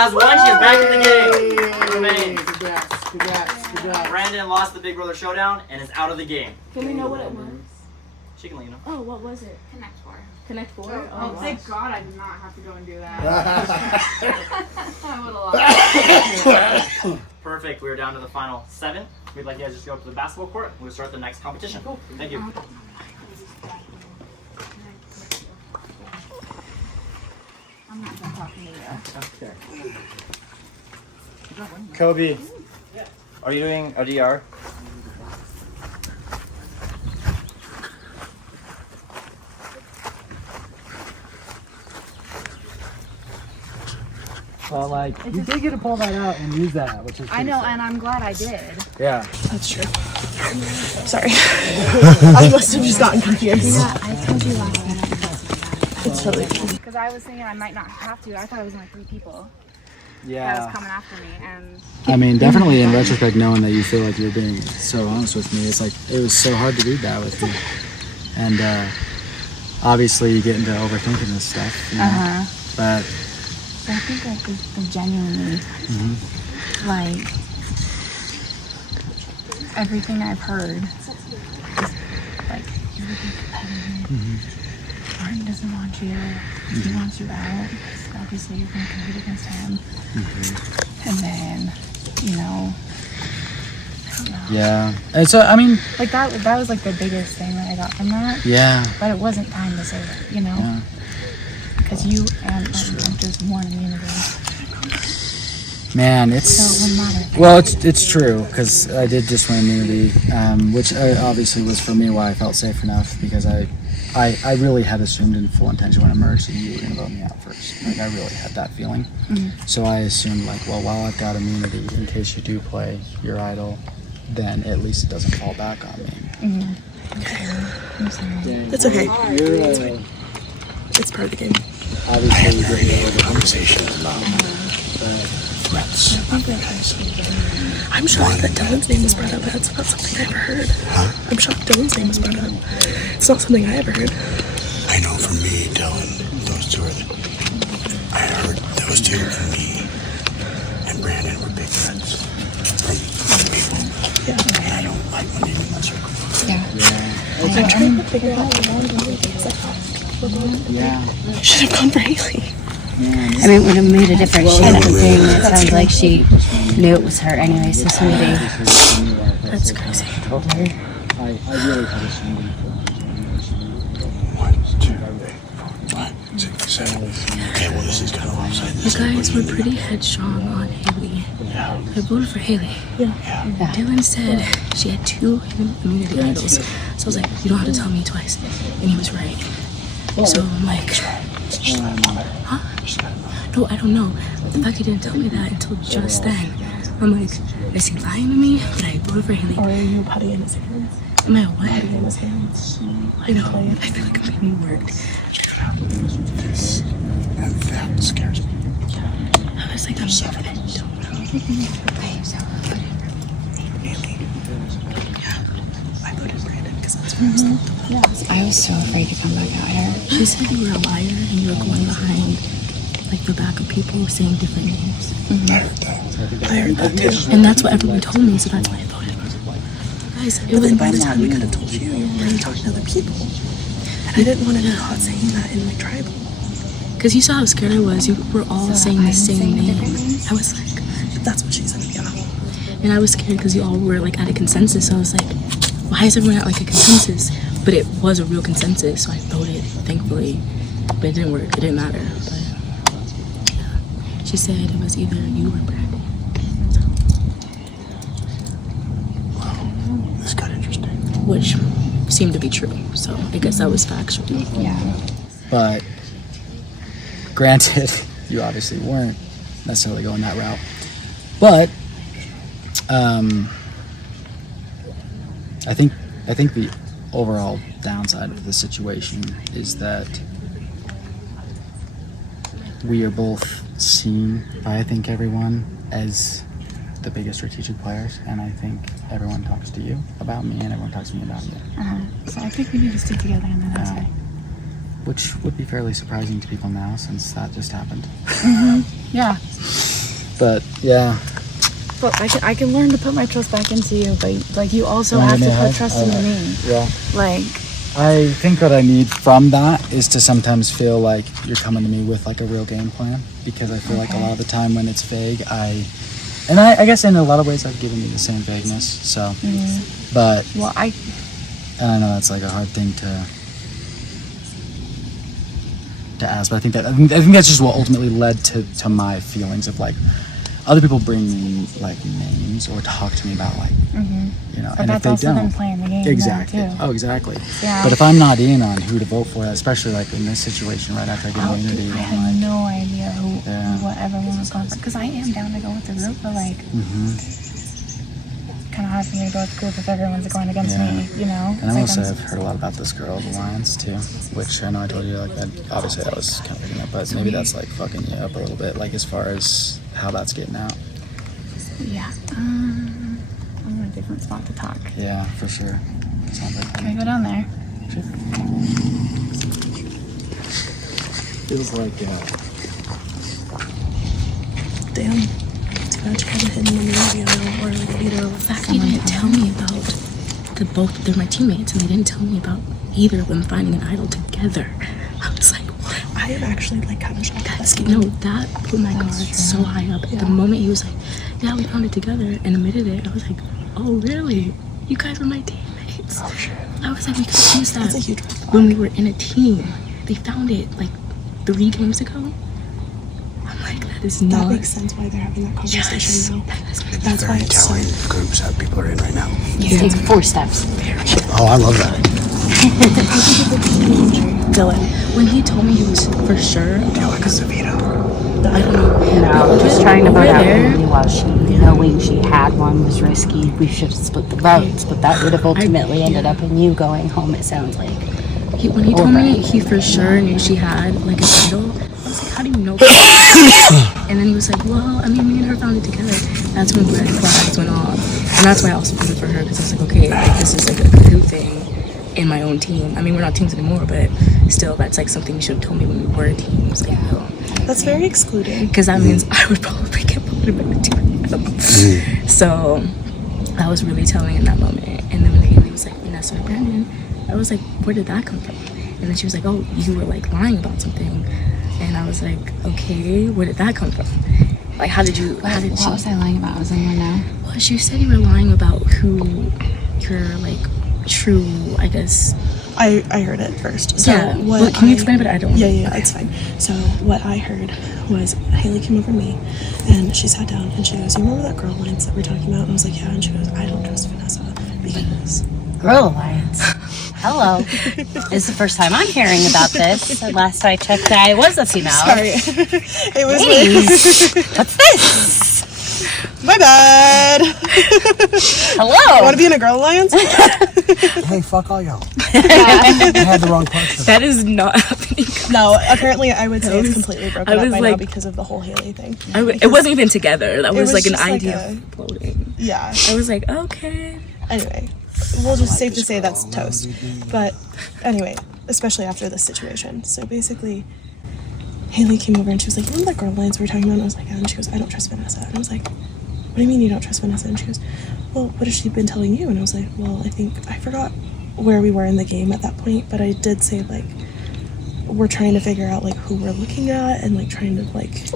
has won. She is back in the game. Remains. Congrats. Brandon lost the Big Brother Showdown and is out of the game. Can we know what it was? She can let you know. Oh, what was it? Connect 4. Connect 4? Oh, Oh, thank God I did not have to go and do that. I would have lost. Perfect. We're down to the final 7. We'd like you guys just go up to the basketball court. We'll start the next competition. Cool. Thank you. I'm not done talking to you. Okay. Kobe, are you doing a DR? Well, like, you did get to pull that out and use that, which is I know, and I'm glad I did. Yeah. that's true. Sorry. I must have just gotten confused. Yeah, I told you last night. It's totally true. Because I was thinking I might not have to. I thought it was only 3 people that Yeah. was coming after me, and I mean, definitely in retrospect, knowing that you feel like you're being so honest with me, it's like, it was so hard to read that with you. And obviously you get into overthinking this stuff, you know? But I think like the genuinely, like, everything I've heard is like, you're really competitive. Martin doesn't want you. He wants you out. So obviously you're going to compete against him. And then, you know, I don't know. yeah. And so, I mean, Like that was like the biggest thing that I got from that. yeah. But it wasn't time to say that, you know? Yeah. Because you and Martin just won immunity. Man, it's So it wouldn't matter. well, it's true because I did just win immunity, which obviously was for me why I felt safe enough because I really had assumed in full intention when I merged that you were gonna vote me out first. Like I really had that feeling, so I assumed like, well, while I've got immunity, in case you do play your idol, then at least it doesn't fall back on me. I'm sorry. It's okay. You're It's part of the game. obviously you're getting The conversation about threats. I'm shocked that Dylan's name was brought up. That's not something I ever heard. I'm shocked Dylan's name was brought up. It's not something I ever heard. I know for me, Dylan, those two are I heard those two and me and Brandon were big threats from other people. Yeah. And I don't like when you're in that circle. I'm trying to figure out I should have gone for Haley. I mean, it would have made a difference. She ended up saying it sounds like she knew it was her anyway, so somebody... That's crazy. I really had assumed in full intention. 1, 2, 3, 4, 5, 6, 7. Okay, well this is kind of offside. You guys were pretty headstrong on Haley. Yeah. I voted for Haley. Yeah. Dylan said she had 2 immunity idols. So I was like, you don't have to tell me twice. And he was right. So I'm like, huh? No, I don't know. The fact he didn't tell me that until just then. I'm like, is he lying to me? But I voted for Haley. Or are you putty in his hands? Am I what? Putty in his hands. I know. I feel like I'm being worked. This and that scares me. I was like, I'm sorry. I don't know. I voted Brandon because that's what I was thinking. I was so afraid to come back out here. She said you were a liar and you were going behind like the back of people saying different names. I heard that. I heard that too. And that's what everyone told me, so that's why I voted. Guys, it But was then by the time we could have told you, you were already talking to other people. And I didn't want to be caught saying that in my tribal. because you saw how scared I was. You were all saying the same name. I was like, That's what she said, yeah. and I was scared because you all were like at a consensus. So I was like, why is everyone at like a consensus? But it was a real consensus, so I voted, thankfully. But it didn't work. It didn't matter. But yeah. She said it was either you or Brandon. Wow, this got interesting. Which seemed to be true. So I guess that was factual. Yeah. But granted, you obviously weren't necessarily going that route. But I think the overall downside of the situation is that we are both seen by I think everyone as the biggest strategic players, and I think everyone talks to you about me and everyone talks to me about you. So I think we need to stick together on that aspect. which would be fairly surprising to people now since that just happened. Yeah. But yeah, But I can learn to put my trust back into you, but like you also You want have to to give me a put hug? trust into me. yeah. Like, I think what I need from that is to sometimes feel like you're coming to me with like a real game plan, because I feel like a lot of the time when it's vague, I guess in a lot of ways I've given you the same vagueness. So, but well, I know that's like a hard thing to ask, but I think that's just what ultimately led to my feelings of like other people bring me like names or talk to me about like you know, but and if that's they also don't, them playing the game there, exactly. too. Oh, exactly. Yeah. But if I'm not in on who to vote for, especially like in this situation right after I get I immunity, I'm had like, no idea who Yeah. what everyone was going for. Because I am down to go with the group, but like, kind of hard for me to go with the group if everyone's going against Yeah. me, you know? And I It's also like have heard a lot about this girl's alliance too, which I know I told you like that. Obviously, that was kind of picking up, but maybe that's like fucking you up a little bit, like as far as how that's getting out. yeah. I'm in a different spot to talk. Yeah, for sure. Sounds like Can I go down there? Feels like Damn. Too bad you haven't hidden on the radio or like either of The fact they didn't tell me about they're my teammates, and they didn't tell me about either of them finding an idol together. I was like, what? I am actually like kind of shocked. That put my guard so high up. The moment he was like, yeah, we found it together and admitted it, I was like, oh, really? You guys were my teammates. Oh, shit. I was like, we could have used that That's a huge red flag. when we were in a team. They found it like 3 games ago. I'm like, that is That not. makes sense why they're having that conversation Yes. now. It's That's why very it's so. telling the groups that people are in right now. It takes 4 steps. Oh, I love that. Dylan, when he told me he was for sure, Like a Savito. I don't know. No, just trying to vote out there. Haley while she, knowing she had one was risky. We should have split the votes, but that would have ultimately ended up in you going home, it sounds like. When he told me he for sure knew she had like an idol, I was like, how do you know that? And then he was like, well, I mean, me and her found it together. That's when red flags went off. And that's why I also voted for her, because I was like, okay, like, this is like a good thing in my own team. I mean, we're not teams anymore, but still, that's like something you should have told me when we were teams. Like, no. That's very excluding. Because that means I would probably get voted by the team. So that was really telling in that moment. And then when Haley was like, Vanessa or Brandon, I was like, where did that come from? And then she was like, oh, you were like lying about something. And I was like, okay, where did that come from? Like, how did What was I lying about? Was anyone know? Well, she said you were lying about who your like true, I guess. I heard it first. So Yeah. what Well, can you explain it? But I don't. Yeah, it's fine. So what I heard was Haley came over to me and she sat down and she goes, you remember that girl alliance that we were talking about? And I was like, yeah. And she goes, I don't trust Vanessa because Girl Alliance. Hello. This is the first time I'm hearing about this. Last I checked, I was a female. sorry. It was Ladies, what's this? my bad. Hello. Want to be in a girl alliance? Hey, fuck all y'all. I had the wrong person. That is not happening. No, apparently I would say it's completely broken I up was by now like- because of the whole Haley thing. It wasn't even together. That was was like an just like idea floating. Yeah. I was like, okay. Anyway, we'll just safe to say that's toast. But anyway, especially after this situation. So basically, Haley came over and she was like, you remember that girl alliance we were talking about? And I was like, yeah. And she goes, I don't trust Vanessa. And I was like, what do you mean you don't trust Vanessa? And she goes, well, what has she been telling you? And I was like, well, I forgot where we were in the game at that point, but I did say like, we're trying to figure out like who we're looking at and like trying to like,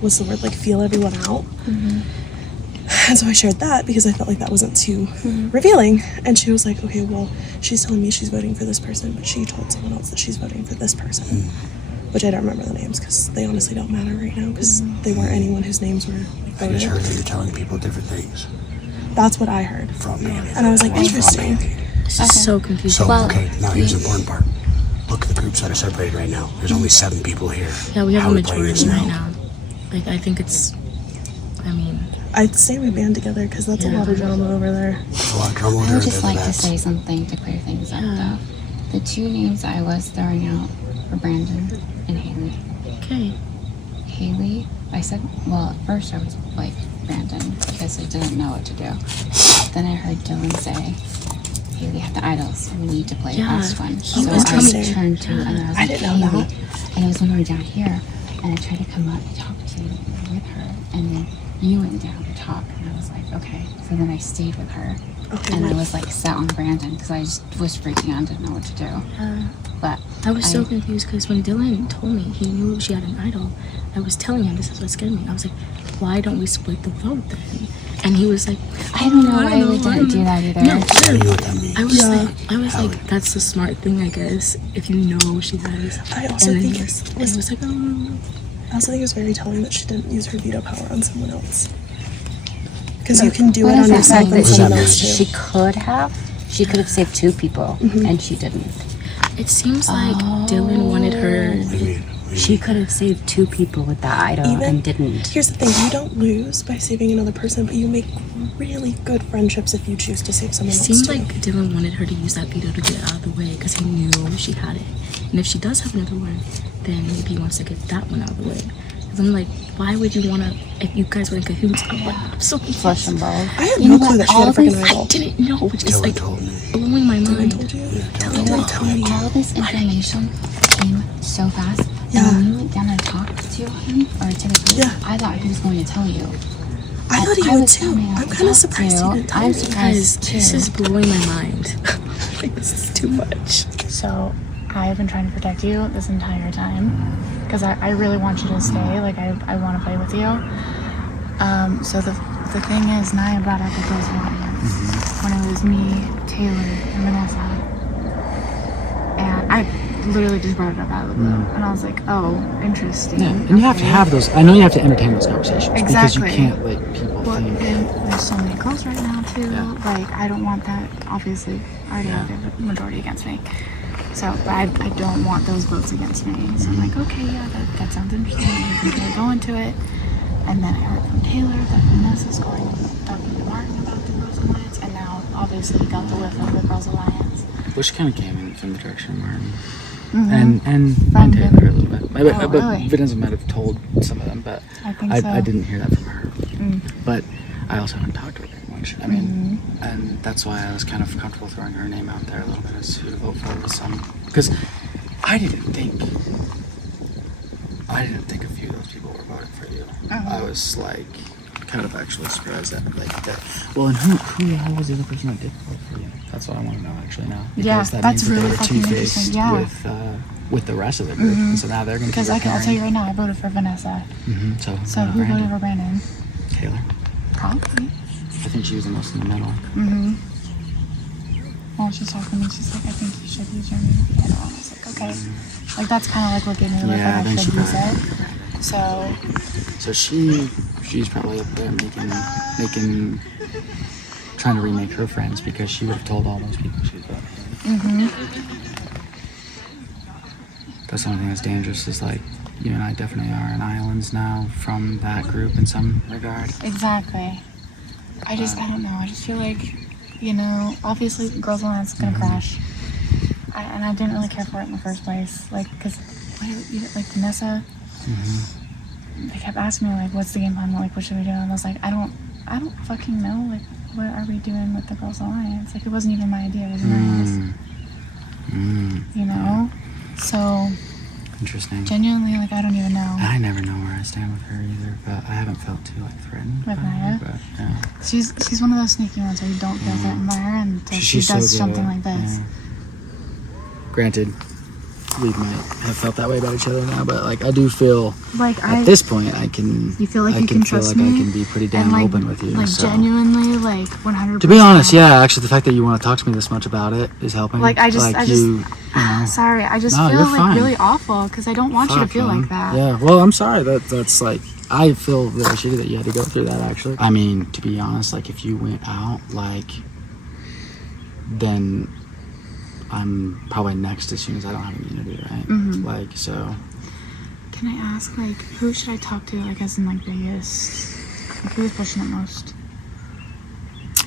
what's the word, like feel everyone out. And so I shared that because I felt like that wasn't too revealing. And she was like, okay, well, she's telling me she's voting for this person, but she told someone else that she's voting for this person. Which I don't remember the names because they honestly don't matter right now because they weren't anyone whose names were like, I just voted. heard that you're telling people different things That's what I heard. from me. And I was like, interesting. It's just so confusing. So, okay, now here's the important part. Look at the groups that are separated right now. There's only 7 people here. Yeah, we have How a we playing this majority right now. Like, I think it's, I mean, I'd say we band together because that's a lot of drama over there. There's a lot of drama over I there. would just They're the like to best. say something to clear things up, though. The 2 names I was throwing out were Brandon and Haley. okay. Haley, I said, well, at first I was like Brandon because I didn't know what to do. Then I heard Dylan say hey, we have the idols. We need to play the Yeah, last one. he So was I telling me. turned to, and I was I like, didn't know Haley. that. And it was when we were down here, and I tried to come up and talk to you with her, and then you went down to talk, and I was like, okay. So then I stayed with her, Okay, and I wait. was like sat on Brandon because I just was freaking out, didn't know what to do. But I was so confused because when Dylan told me he knew she had an idol, I was telling him this is what scared me. I was like, why don't we split the vote then? And he was like, I don't know why we didn't do that either. No, I don't know what that means. I was like, that's the smart thing, I guess. If you know she has. I also and then think he was like, oh. I also think it was very telling that she didn't use her veto power on someone else. Because you can do it on yourself and someone else too. She could have saved 2 people, and she didn't. It seems like Dylan wanted her. What do you mean? She could have saved 2 people with that idol and didn't. Here's the thing, you don't lose by saving another person, but you make really good friendships if you choose to save someone It else seemed too. like Dylan wanted her to use that veto to get out of the way because he knew she had it. And if she does have another one, then maybe he wants to get that one out of the way. Because I'm like, why would you want to, if you guys were in cahoots, I'm so confused. Flush them both. I had no clue that she had a freaking I idol. didn't know, which is Dylan like told me. blowing my I mind. told you. Tell me. All this information came so fast. Yeah. And when you went down and talked to him or to the group, Yeah. I thought he was going to tell you. I thought he I would was too. coming up I'm to kind of talk surprised to he you. didn't tell I'm me. surprised. Guys, this is blowing my mind. Like, this is too much. So I've been trying to protect you this entire time because I really want you to stay. Like I want to play with you. So the thing is, Naya brought up the girls' alliance when it was me, Taylor, and Vanessa, and I literally just brought it up out of the blue, and I was like, oh, interesting. Yeah, and you have to have those. I know you have to entertain those conversations because you Exactly. can't let people Well, think. and there's so many girls right now too. Yeah. Like I don't want that. Obviously, I already have the majority against me. So, but I don't want those votes against me. So I'm like, okay, yeah, that sounds interesting. We can really go into it. And then I heard from Taylor that Vanessa's going talking to Martin about the Girls Alliance, and now obviously we got the whiff of the Girls Alliance. Which kind of came in from the direction of Martin Mm-hmm. and From Taylor a little bit. But really? Vanessa might have told some of them, but I think I so. didn't hear that from her. But I also haven't talked to her very much. I mean, and that's why I was kind of comfortable throwing her name out there a little bit as who to vote for with some, because I didn't think a few of those people were voting for you. I was like kind of actually surprised that that. Well, and who was the other person that did vote for you? That's what I want to know actually now. Yeah, Because that that's means that really they were fucking two-faced interesting, yeah. with the rest of the group, and so now they're going to. Because I'll tell you right now, I voted for Vanessa. So who voted for Brandon? Taylor. Probably. I think she was the most in the middle. Well, she's talking to me. She's like, I think you should use your name. And I was like, okay. Like that's kind of like what gave me the whiff Yeah, I that I think should she use probably- it. So So she's probably up there making, trying to remake her friends because she would have told all those people she was voting for. That's the only thing that's dangerous is like you and I definitely are in islands now from that group in some regard. exactly. I don't know. I just feel like, obviously Girls Alliance is gonna crash. And I didn't really care for it in the first place. Like, because, like Vanessa, they kept asking me, like, what's the game plan? Like, what should we do? And I was like, I don't fucking know. Like, what are we doing with the Girls Alliance? Like, it wasn't even my idea. It was theirs. So, Interesting. genuinely, like, I don't even know. I never know where I stand with her either, but I haven't felt too like threatened With by her. Naya? But, yeah. She's one of those sneaky ones where you don't feel threatened by her until she She's so does good. something like this. Yeah. Granted, we might have felt that way about each other now, but like I do feel Like, at this point I can. You feel like I you can feel trust like me? I can be pretty damn and like, open with you. like so. genuinely, like 100%. To be honest, yeah, actually, the fact that you want to talk to me this much about it is helping. Like, I just- Sorry, I just No, feel you're like fine. really awful because I don't want you to Fuck, feel man. like that. Yeah, well, I'm sorry. That's like I feel really shitty that you had to go through that. Actually, I mean, to be honest, like if you went out, like then I'm probably next as soon as I don't have immunity, right? Like so. Can I ask, like, who should I talk to, like, as in, like, biggest? Like, who is pushing it most?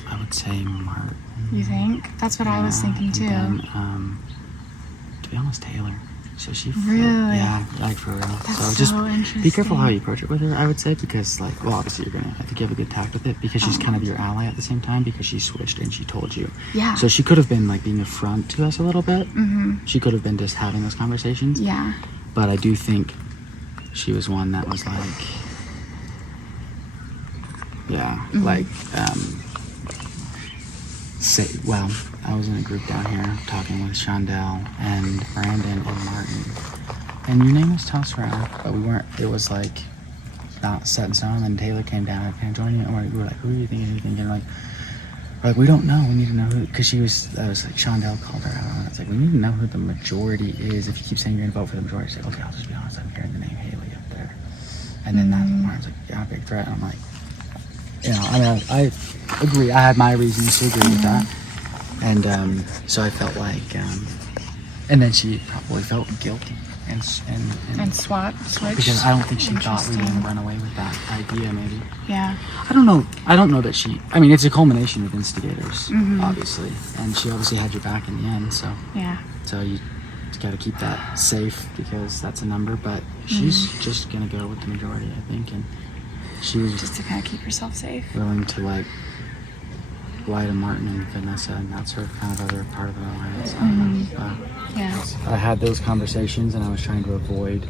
I would say Martin. You think? That's what I was thinking too. And then, to be honest, Taylor. So she, Really? yeah, like for real. That's so just so interesting. be careful how you approach it with her, I would say, because like, well, obviously you're gonna, I think you have a good tact with it because she's kind of your ally at the same time because she switched and she told you. Yeah. So she could have been like being a front to us a little bit. Mm-hmm. She could have been just having those conversations. Yeah. But I do think she was one that was like, yeah, like, well, I was in a group down here talking with Shondell and Brandon and Martin, and your name was tossed around, but we weren't, it was like not set in stone. And Taylor came down and kind of joined you, and we were like, who are you thinking? Who are you thinking? Like, we don't know. We need to know who, because I was like, Shondell called her out. And it's like, we need to know who the majority is. If you keep saying you're going to vote for the majority, say, okay, I'll just be honest, I'm hearing the name Haley up there. And then that's when Martin's like, yeah, big threat. And I'm like, you know, I mean, I agree. I had my reasons to agree with that. And so I felt like, and then she probably felt guilty and switch. Because I don't think she thought we were going to run away with that idea, maybe. Yeah. I don't know that she, I mean, it's a culmination of instigators, obviously. And she obviously had your back in the end, so. Yeah. So you got to keep that safe because that's a number, but she's just going to go with the majority, I think. And she was Just to kind of keep herself safe. willing to like lie to Martin and Vanessa, and that's her kind of other part of the alliance. Yeah. I had those conversations and I was trying to avoid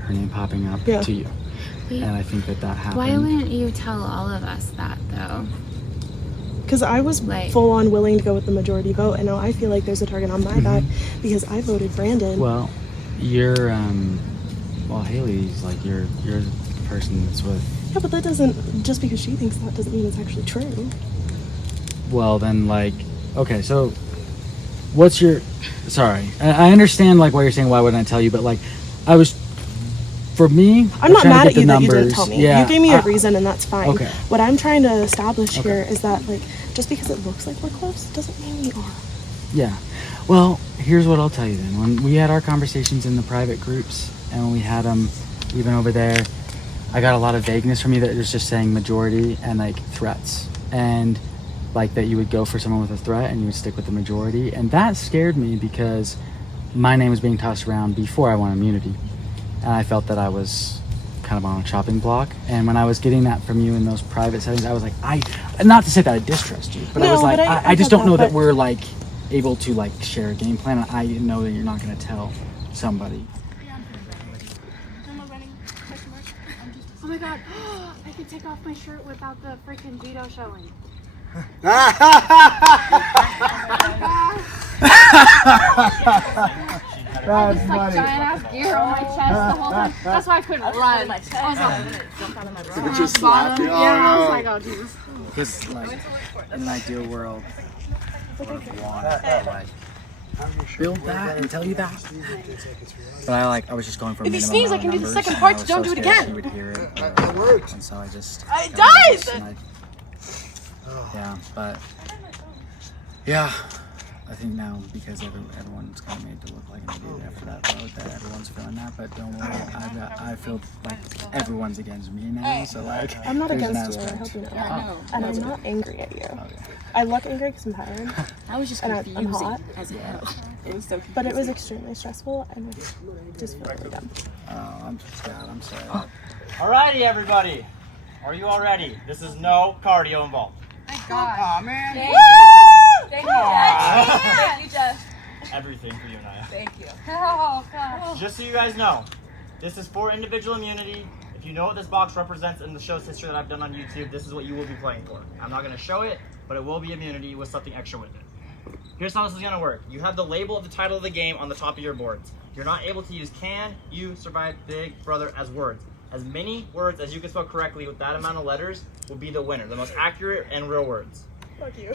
her name popping up to you. Wait, And I think that happened. why wouldn't you tell all of us that though? Because I was full on willing to go with the majority vote, and now I feel like there's a target on my back because I voted Brandon. Well, you're, Haley's like you're the person that's with. Yeah, but that doesn't, just because she thinks that doesn't mean it's actually true. Well, then, like, okay, so what's your, sorry, I understand, like, what you're saying, why wouldn't I tell you, but, like, for me, I'm not mad at you that you numbers. didn't tell me. Yeah, you gave me a reason, and that's fine. Okay. What I'm trying to establish here is that, like, just because it looks like we're close doesn't mean we are. Yeah. Well, here's what I'll tell you then. When we had our conversations in the private groups, and when we had them even over there, I got a lot of vagueness from you that was just saying majority and, like, threats. And like that you would go for someone with a threat and you would stick with the majority, and that scared me because my name was being tossed around before I won immunity, and I felt that I was kind of on a chopping block. And when I was getting that from you in those private settings, I was like, not to say that I distrust you, but I was like, I just don't know that we're like able to like share a game plan, and I know that you're not going to tell somebody. Oh my god, I can take off my shirt without the freaking Vito showing. That's like giant ass gear on my chest the whole time. That's why I couldn't run. I was like, jump out of my bra. Just slapped you. I was like, oh Jesus. Because like in an ideal world, I would want to like build that and tell you that. But I was just going for. If you sneeze, I can do the second part. Don't do it again. She would hear it. It works. And so I just. It does. Yeah, but yeah, I think now because everyone's kind of made to look like an idiot after that vote, that everyone's feeling that. But don't worry, I feel like everyone's against me now. So like, I'm not there's an against you. I aspect. hope you know. And I'm not angry at you. Okay. I look angry because I'm tired. I was just And confused. I'm hot. As hell. It was so confusing. But it was extremely stressful and just feel really dumb. Oh, I'm sorry. Alrighty, everybody. Are you all ready? This is no cardio involved. Aw, man. Thank you, Dad. Thank you, Jeff. Everything for you, Naya. Thank you. Oh, gosh. Just so you guys know, this is for individual immunity. If you know what this box represents in the show's history that I've done on YouTube, this is what you will be playing for. I'm not going to show it, but it will be immunity with something extra with it. Here's how this is going to work. You have the label of the title of the game on the top of your boards. You're not able to use can, you, survive, big, brother as words. As many words as you can spell correctly with that amount of letters will be the winner. The most accurate and real words. Fuck you.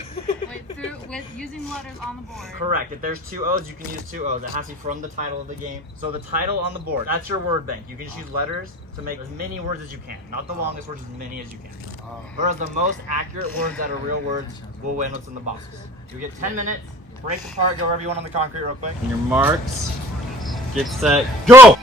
With using letters on the board. Correct. If there's 2 O's, you can use 2 O's. It has to be from the title of the game. So the title on the board, that's your word bank. You can just use letters to make as many words as you can. Not the longest words, as many as you can. Whereas the most accurate words that are real words will win what's in the boxes. You get 10 minutes, break apart, go wherever you want on the concrete real quick. And your marks, get set, go!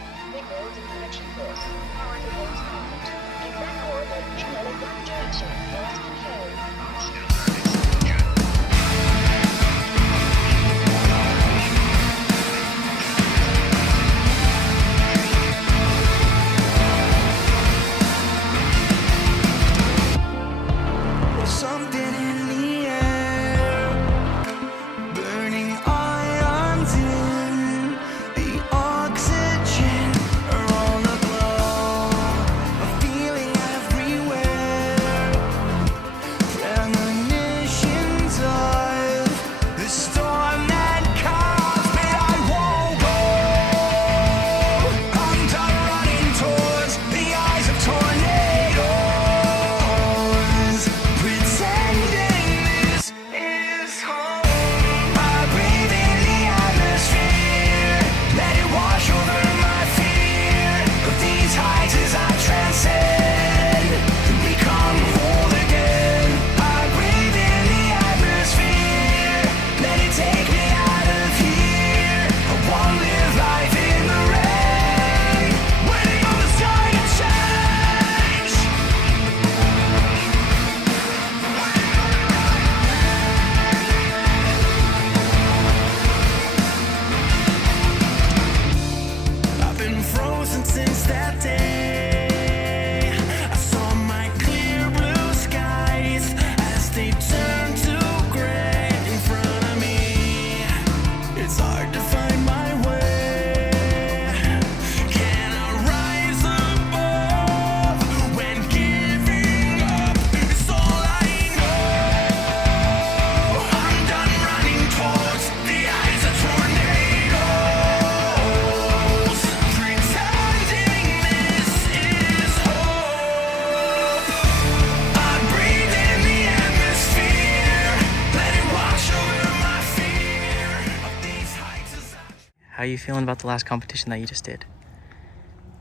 you feeling about the last competition that you just did?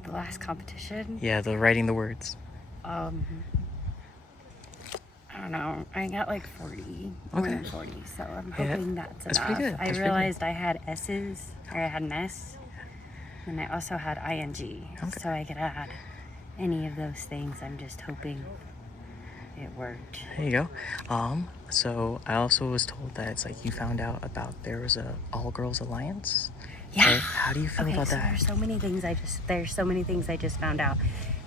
The last competition? Yeah, the writing the words. I don't know. I got like 40, more than 40, so I'm hoping that's enough. Pretty good. I realized I had S's, or I had an S, and I also had ing, so I could add any of those things. I'm just hoping it worked. There you go. So I also was told that it's like you found out about there was a all-girls alliance. Yeah. Right? How do you feel about that? There's so many things I just found out.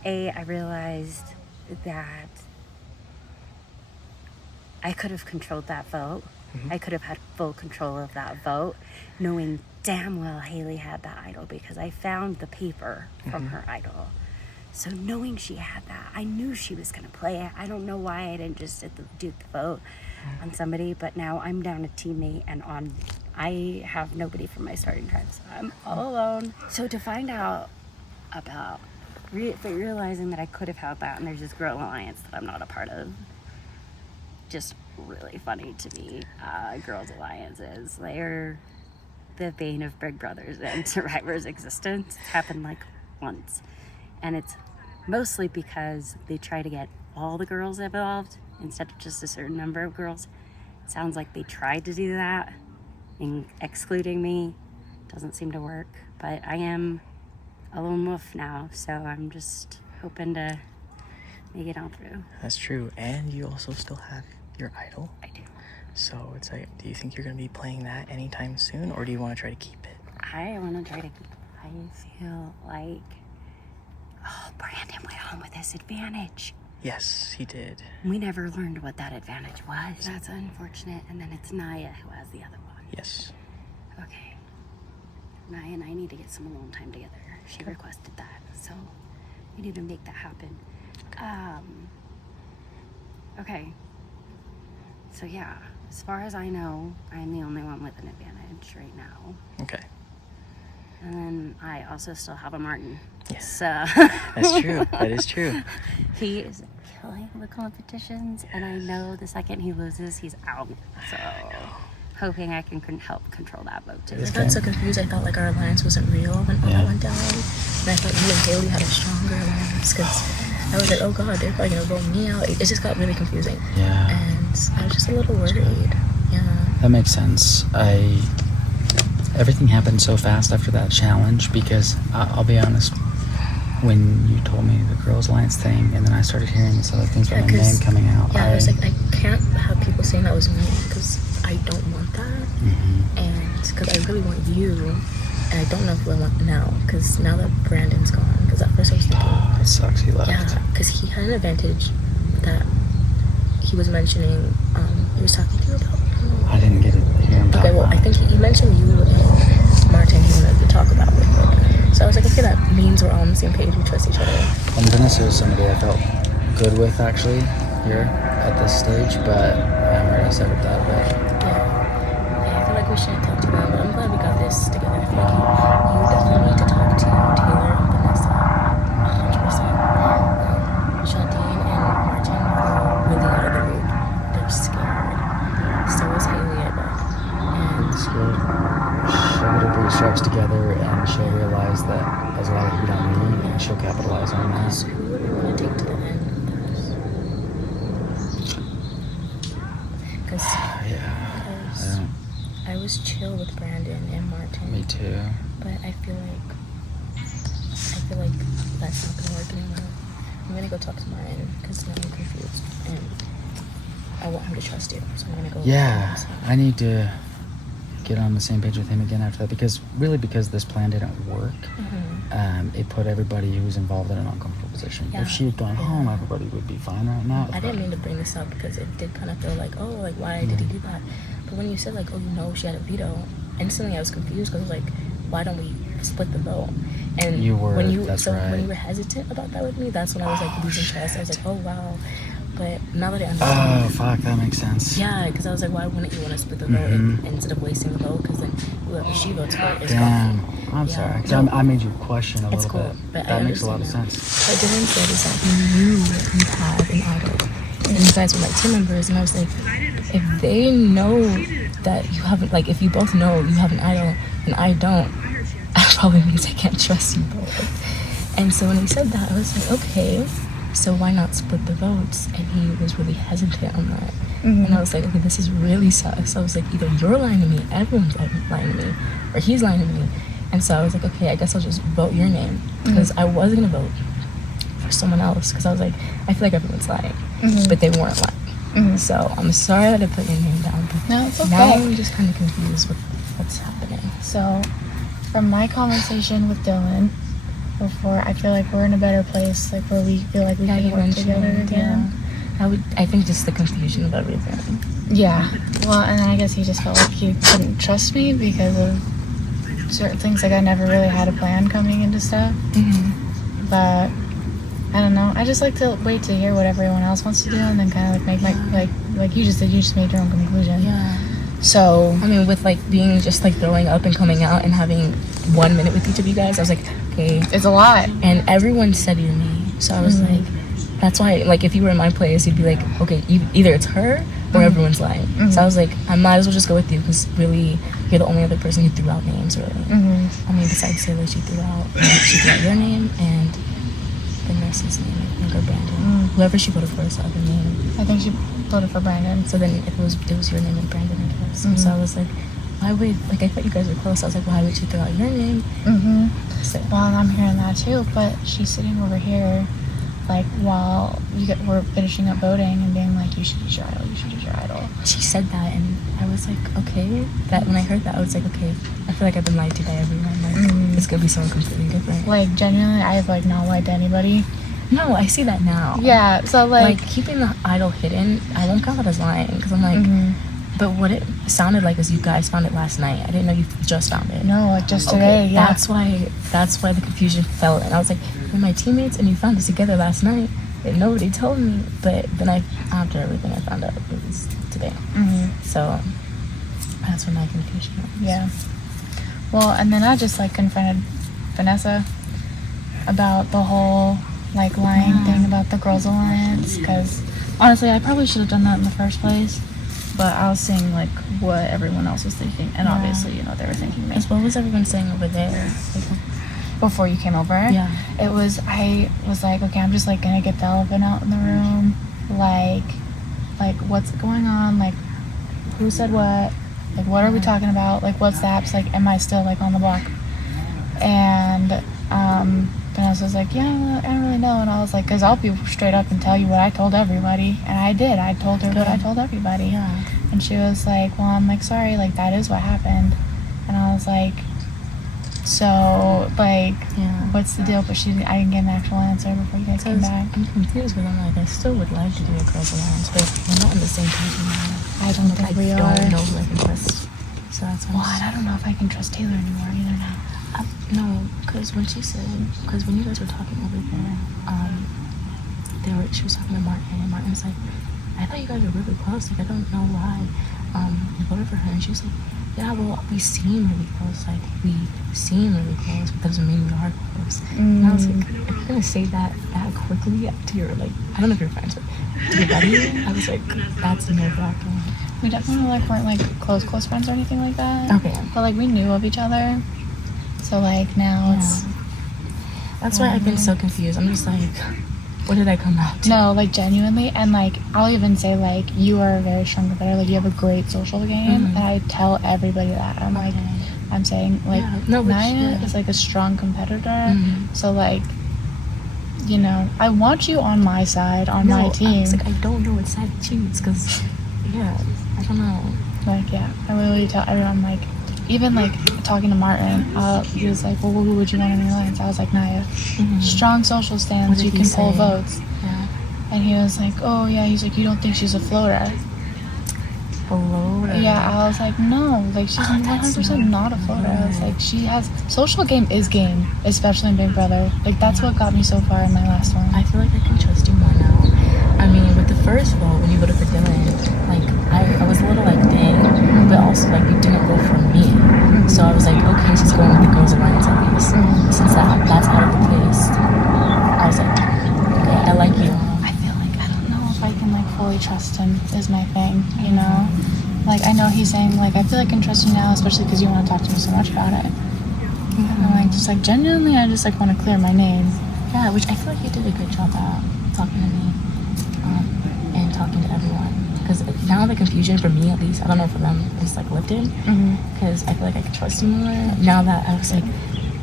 I realized that I could have controlled that vote. I could have had full control of that vote, knowing damn well Haley had that idol because I found the paper from her idol. So knowing she had that, I knew she was going to play it. I don't know why I didn't just do the vote on somebody, but now I'm down a teammate and I have nobody from my starting tribe, so I'm all alone. So to find out about realizing that I could have had that and there's this girl alliance that I'm not a part of, just really funny to me. Girls alliances, they're the bane of Big Brothers and Survivor's existence. It's happened like once, and it's mostly because they try to get all the girls involved instead of just a certain number of girls. It sounds like they tried to do that, and excluding me doesn't seem to work, but I am a lone wolf now, so I'm just hoping to make it on through. That's true. And you also still have your idol. I do. So it's like, do you think you're going to be playing that anytime soon, or do you want to try to keep it? I want to try to keep it. I feel like, Brandon went home with his advantage. Yes, he did. We never learned what that advantage was. That's unfortunate. And then it's Naya who has the other one. Yes. Okay. Naya and I need to get some alone time together. She requested that, so we need to make that happen. Okay. So yeah, as far as I know, I'm the only one with an advantage right now. Okay. And then I also still have a Martin. Yes. So That's true. That is true. He is killing the competitions, and I know the second he loses, he's out. So hoping I can help control that vote too. I got so confused. I thought like our alliance wasn't real when all that went down, and I thought you and Haley had a stronger alliance because I was like, oh god, they're probably gonna vote me out. It just got really confusing. Yeah. And I was just a little worried. Yeah. That makes sense. Everything happened so fast after that challenge because I'll be honest, when you told me the Girls Alliance thing and then I started hearing this other things about my name coming out. Yeah, I was like, I can't have people saying that was me because I don't want that. And because I really want you, and I don't know who I want now because now that Brandon's gone, because at first I was thinking, it sucks he left. Yeah, because he had an advantage that he was mentioning, he was talking to you about. I didn't get to hear him talk Okay, well, about I think he mentioned you and Martin he wanted to talk about it. So I was like, okay, that means we're all on the same page, we trust each other. And Vanessa is somebody I felt good with actually here at this stage, but I'm already severed that way. Yeah, I feel like we shouldn't talk to them, but I'm glad we got this together. I feel like you definitely need to talk to Taylor and Vanessa 100%. Shantine and Martin are really out of the loop. They're scared. So is Haley, I bet. And she'll get her bootstraps together and she'll realize that there's a lot of heat on me and she'll capitalize on that. So who would we want to take to the end with us? Because I was chill with Brandon and Martin. Me too. But I feel like that's not gonna work anymore. I'm gonna go talk to Martin because now I'm confused and I want him to trust you. So I'm gonna go. Yeah, I need to get on the same page with him again after that because this plan didn't work. It put everybody who was involved in an uncomfortable position. Yeah. If she had gone home, everybody would be fine right now. I didn't mean to bring this up because it did kind of feel like, oh, like why did he do that? But when you said like, oh, you know, she had a veto, instantly I was confused because like, why don't we split the vote? And you were. When you that's right. when you were hesitant about that with me, that's when I was like losing trust. I was like, oh wow. But now that I understand. Oh fuck, that makes sense. Yeah, because I was like, why wouldn't you want to split the vote instead of wasting the vote? Because then whoever she votes for is Damn, gone. I'm sorry. Cause I made you question a little bit. But that makes a lot of sense. What Dylan said is that he knew you had an idol, and you guys were like team members. And I was like, if they know that you haven't, like, if you both know you have an idol and I don't, that probably means I can't trust you both. And so when he said that, I was like, okay, so why not split the votes? And he was really hesitant on that. And I was like, okay, this is really sus. I was like, either you're lying to me, everyone's lying to me, or he's lying to me. And so I was like, okay, I guess I'll just vote your name. Because I was going to vote for someone else. Because I was like, I feel like everyone's lying. But they weren't lying. So I'm sorry that I put your name down. But No, it's okay. now I'm just kind of confused with what's happening. So, from my conversation with Dylan before, I feel like we're in a better place, like where we feel like we can work together again. I think just the confusion of everything. Yeah. Well, and I guess he just felt like he couldn't trust me because of certain things. Like I never really had a plan coming into stuff. But I don't know. I just like to wait to hear what everyone else wants to do, and then kind of like make like you just did. You just made your own conclusion. Yeah. So I mean, with like being just like throwing up and coming out and having 1 minute with each of you guys, I was like, okay, it's a lot. And everyone said your name, so I was like, that's why. Like, if you were in my place, you'd be like, okay, either it's her or everyone's lying. So I was like, I might as well just go with you because really, you're the only other person who threw out names. Really, I mean, besides Taylor, she threw out your name and Vanessa's name, I think, or Brandon. Whoever she voted for is the other name. I think she voted for Brandon. So then it was your name and Brandon, I guess. And so I was like, why would, like, I thought you guys were close. I was like, why would she throw out your name? So, well, and I'm hearing that too, but she's sitting over here, like, while we're finishing up voting and being like, you should use your idol, you should use your idol. She said that, and I was like, okay. That when I heard that, I was like, okay, I feel like I've been lied to by everyone. Like, it's gonna be someone completely different. Like, genuinely, I have, like, not lied to anybody. No, I see that now. Yeah, so, like keeping the idol hidden, I won't count that as lying, because I'm like, but what it sounded like is you guys found it last night. I didn't know you just found it. No, like, just today, yeah. That's why the confusion felt, and I was like, we're my teammates, and you found it together last night, and nobody told me, but then after everything, I found out it was today. So, that's where my confusion was. Yeah. Well, and then I just, like, confronted Vanessa about the whole, like, lying thing about the Girls Alliance, because honestly, I probably should have done that in the first place, but I was seeing, like, what everyone else was thinking, and obviously, you know, they were thinking me. What was everyone saying over there? Like, before you came over? Yeah. I was like, okay, I'm just, like, gonna get the elephant out in the room, like, what's going on, like, who said what, like, what are we talking about, like, what's the apps, like, am I still, like, on the block? And, Vanessa was like, yeah, I don't really know. And I was like, because I'll be straight up and tell you what I told everybody. And I did. I told her what I told everybody. Yeah. And she was like, well, I'm like, sorry, like, that is what happened. And I was like, so, like, what's the deal? But I didn't get an actual answer before you guys came back. I'm confused, but I'm like, I still would like to do a Girls Alliance, but we're not on the same page anymore. I don't think we are. I don't know who I can trust. So that's what and I don't know if I can trust Taylor anymore either now. No, because when you guys were talking over there, she was talking to Martin, and Martin was like, I thought you guys were really close, like, I don't know why, I voted for her, and she was like, yeah, well, we seem really close, but that doesn't mean we are close. And I was like, if you're gonna say that quickly to your, like, I don't know if you're friends, but to your buddy, I was like, that's nerve-wracking. We definitely, like, weren't, like, close friends or anything like that. Okay. But, like, we knew of each other. So, like, now it's... That's why I've been so confused. I'm just like, what did I come out to? No, like, genuinely. And, like, I'll even say, like, you are a very strong competitor. Like, you have a great social game. And I tell everybody that. I'm like, I'm saying, like, Naya is, like, a strong competitor. So, like, you know, I want you on my side, on my team. I was like, I don't know what side to choose, because, I don't know. Like, I literally tell everyone, like, even, like, talking to Martin, he was like, well, who would you want in the alliance? I was like, Naya. Strong social stance, you can pull votes. Yeah. And he was like, oh, yeah, he's like, you don't think she's a floater? Floater? Yeah, I was like, no, like, she's 100% not a floater. I was like, she has, social game is game, especially in Big Brother. Like, that's what got me so far in my last one. I feel like I can trust you more now. I mean, with the first vote, when you voted for Dylan, like, I was a little like, dang, but also, like, you didn't vote for me. So I was like, okay, she's going with the Girls Alliance at least. Since that's out of the place, I was like, okay, I like you. I feel like, I don't know if I can, like, fully trust him is my thing, you know? Like, I know he's saying, like, I feel like I can trust you now, especially because you want to talk to me so much about it. And like, just like genuinely, I just like want to clear my name. Yeah, which I feel like you did a good job at talking to me and talking to everyone. Because now the confusion, for me at least, I don't know for them, is like lifted. Because I feel like I could trust you more. Now that I was like,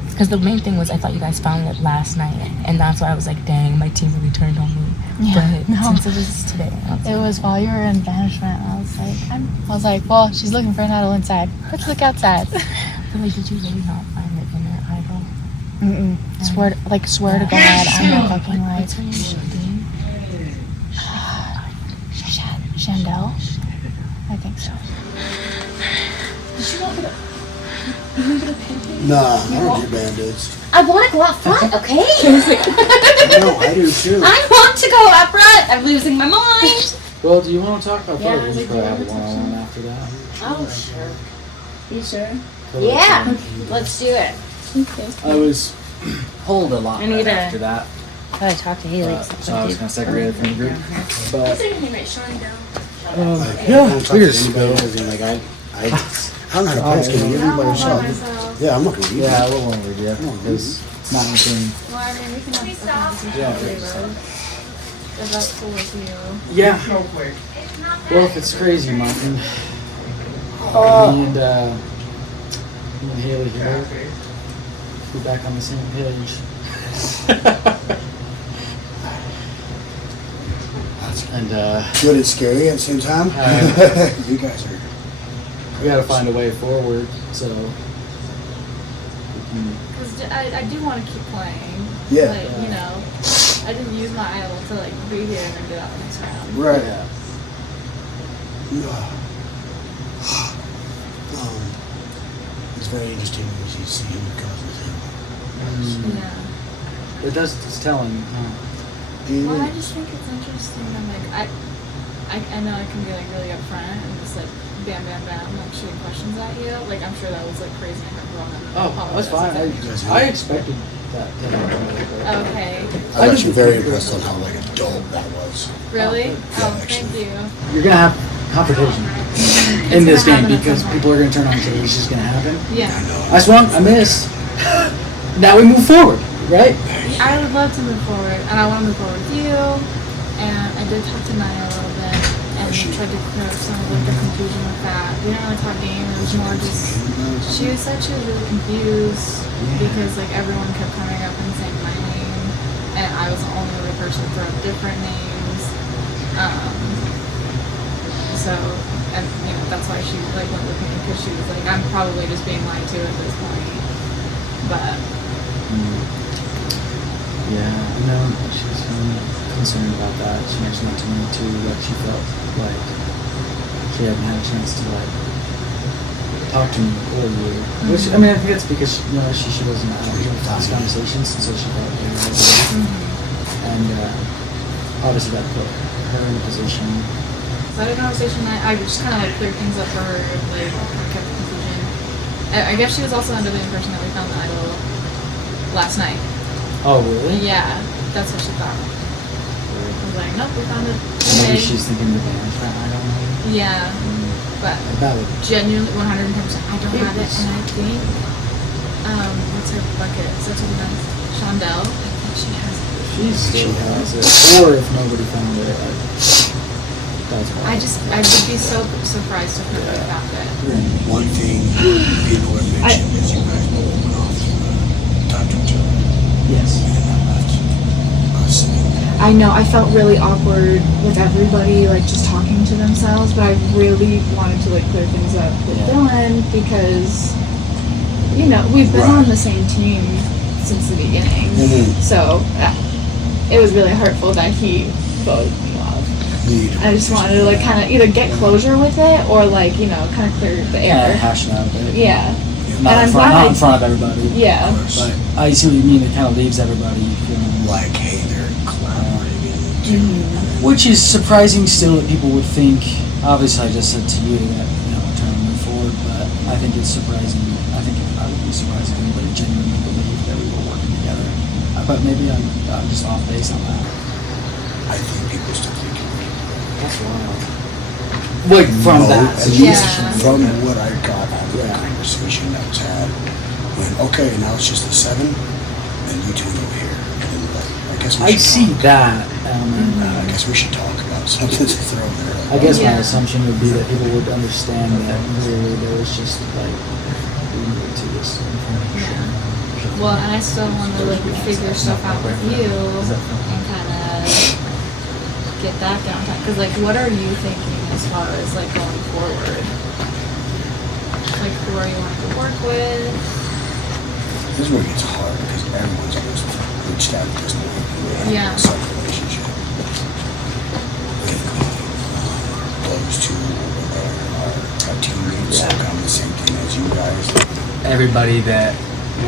because the main thing was I thought you guys found it last night. And that's why I was like, dang, my team really turned on me. Yeah, But since it was today, it was while you were in banishment. I was like, well, she's looking for an idol inside. Let's look outside. But like, did you really not find it in her idol? Swear to God, I'm not fucking like. What's her name? Chandel? I think so. Nah, I don't do band-aids. I want to go out front, okay? No, I do too. I want to go out front. I'm losing my mind. Well, do you want to talk about Yeah, photos? we You probably do. have a one-on-one after that. Oh, sure. You sure? Yeah, let's do it. I was pulled a lot I need after a- that. Gotta talk to Haley. So I was kind of segregated from the group. But Yeah, I don't talk to weird. anybody because, like, I don't know how to play this game. You read by yourself. Yeah, I'm not gonna read Yeah, it. we'll won't read yet because it's not anything. Well, I mean, we can have a conversation Yeah. later. If that's cool with you. Yeah. Well, if it's crazy, Martin. Me and Haley here. Be back on the same page. And Good and scary at the same time. You guys are. we gotta find a way forward. So. Because I do want to keep playing. Yeah. Like, you know, I didn't use my idol to, like, be here and then get out next round. Right. Yeah. It's very interesting as you see who comes with him. Yeah. It does. It's telling. Well, I just think it's interesting. I'm like, I know I can be like really upfront and just like bam, bam, bam, like shooting questions at you. Like I'm sure that was like crazy and wrong. Oh, that's fine. I expected that. Okay. I was actually very impressed on how like adult that was. Really? Yeah, Oh, actually. thank you. You're gonna have confrontation in this game because people are gonna turn on the TV. It's just gonna happen. Yeah. I swung. I missed. Now we move forward, right? I would love to move forward, and I want to move forward with you. And I did talk to Naya a little bit, and tried to clear up some of like, the confusion with that. We didn't really talk game. It was more just she said she was really confused because like everyone kept coming up and saying my name, and I was the only other person to throw up different names. So, and you know that's why she like went with me because she was like, I'm probably just being lied to at this point, but. Yeah, I know she was concerned about that. She mentioned that to me too, that she felt like she hadn't had a chance to like talk to me or you. Which I mean, I think it's because she wasn't doing fast conversations, and so she felt like and obviously that put her in a position. So I had a conversation that I just kind of like cleared things up for her, like kept the confusion. I guess she was also under the impression that we found the idol last night. Oh really? Yeah, that's what she thought. I was like, nope, we found it Maybe today. she's thinking the banishment. I don't know. Yeah, but That would. genuinely 110%, I don't have it, and I think, what's her bucket? So it's Chandel. I think she has it. She still has it, or if nobody found it, that's why. I would be so surprised if nobody found it. One thing people are mentioning is you guys both went off talked to each other. Yes. And that left us. I know I felt really awkward with everybody like just talking to themselves, but I really wanted to like clear things up with Dylan because we've been on the same team since the beginning. So it was really hurtful that he voted me off. I just wanted to like kind of either get closure with it or like kind of clear the air. Hash it out a bit. Yeah. Not, And I'm not glad in front of everybody. Yeah. But I see what you mean. It kind of leaves everybody feeling like, hey, they're collaborating. Which is surprising still that people would think. Obviously, I just said to you that we're trying to move forward, but I think it's surprising. I think I would be surprised if anybody genuinely believed that we were working together. But maybe I'm just off base on that. I think people still think that's wild. Like from that situation. From what I got out of the conversation that was had, went, okay, now it's just a 7, and you two over here. And like, I guess we I should see talk. that element. I guess we should talk about something to throw there. I guess my Yeah. assumption would be that people would understand that really there was just like we needed to this information. Well, and I still want to like figure stuff out with you and kind of get that down pat. Because like, what are you thinking as far as like going forward? Like, who are you wanting to work with? This is where it gets hard because everyone's almost reached out at this point. Yeah. It's like a relationship. Those two over there are teammates that come the same thing as you guys. Everybody that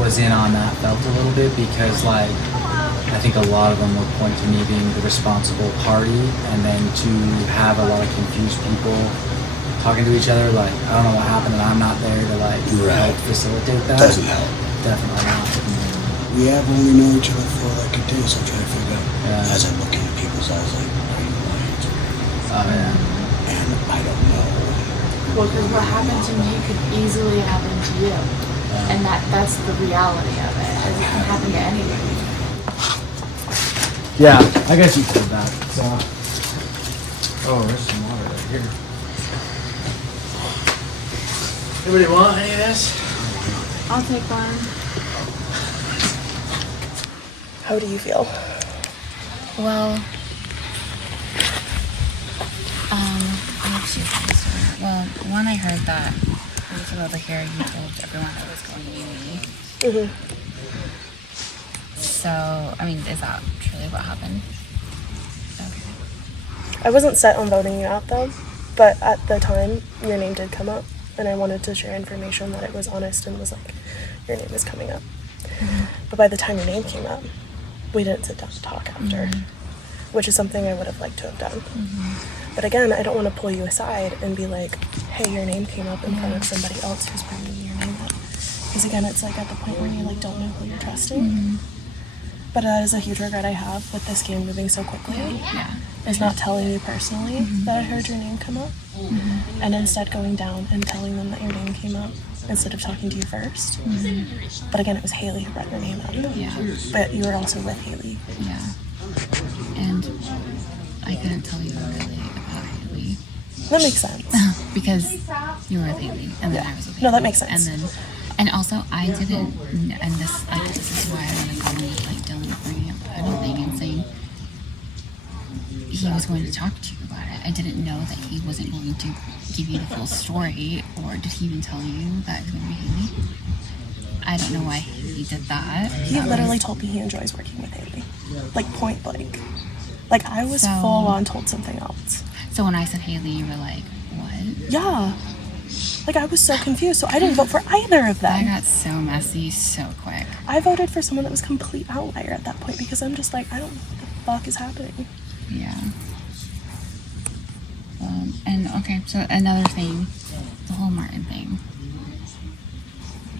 was in on that felt a little bit because like I think a lot of them would point to me being the responsible party, and then to have a lot of confused people talking to each other like I don't know what happened and I'm not there to like help facilitate that. Doesn't help. Definitely not. We have only known each other for like a day, so I'm trying to figure out. Yeah. As I'm looking at people's eyes, like, are you lying to me? Oh yeah. And I don't know. Well, because what happened to me could easily happen to you, and that's the reality of it. Is it can happen to anybody. Yeah, I guess you said that. So. Oh, there's some water right here. Anybody want any of this? I'll take one. How do you feel? Well, I have two things. Well, one, I heard that I was able to hear you told everyone I was going to uni. So, I mean, is that truly what happened? Okay. I wasn't set on voting you out though, but at the time your name did come up, and I wanted to share information that it was honest and was like, your name is coming up. But by the time your name came up, we didn't sit down to talk after, which is something I would have liked to have done. But again, I don't want to pull you aside and be like, hey, your name came up in front of somebody else who's bringing your name up. Because again, it's like at the point where you like don't know who you're trusting. But that is a huge regret I have with this game moving so quickly. Yeah. Is not telling you personally that I heard your name come up, and instead going down and telling them that your name came up instead of talking to you first. But again, it was Haley who brought your name up. Yeah. But you were also with Haley. Yeah. And I couldn't tell you really about Haley. That makes sense. Because you were with Haley, and then I was with Haley. No, that makes sense. And also, I didn't, and this is why I want to go with like Dylan bringing up the idol thing and saying he was going to talk to you about it. I didn't know that he wasn't going to give you the full story, or did he even tell you that it was going to be Haley? I don't know why he did that. He literally told me he enjoys working with Haley. Like, point blank. Like, I was full on told something else. So when I said Haley, you were like, what? Yeah. Like, I was so confused, so I didn't vote for either of them. I got so messy so quick. I voted for someone that was a complete outlier at that point because I'm just like, I don't know what the fuck is happening. Yeah. And okay, so another thing, the whole Martin thing.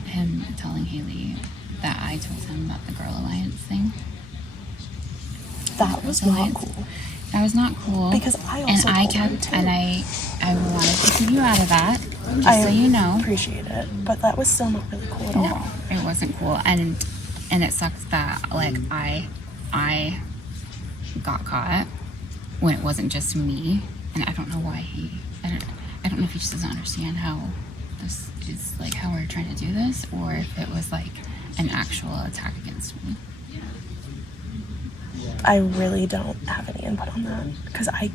Him telling Haley that I told him about the Girl Alliance thing. That was not cool. That was not cool. Because I also and I told him kept too. and I wanted to keep you out of that. Just so you know. Appreciate it, but that was still not really cool at all. No, it wasn't cool, and it sucks that like I got caught when it wasn't just me, and I don't know why I don't know if he just doesn't understand how this is like how we're trying to do this, or if it was like an actual attack against me. I really don't have any input on that because I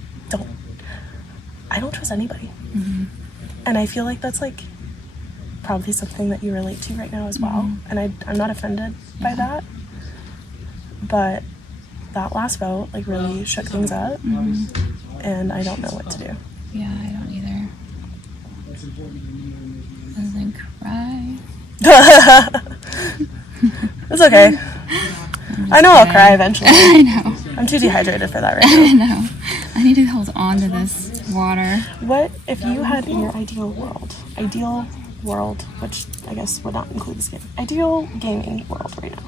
don't trust anybody. And I feel like that's like probably something that you relate to right now as well. And I'm not offended by that. But that last vote like really shook things up. And I don't know what to do. Yeah, I don't either. I was like, cry. It's okay. I know I'll cry eventually. I know. I'm too dehydrated for that right now. I know. I need to hold on to this water. What if you had in your ideal world, which I guess would not include this game, ideal gaming world right now,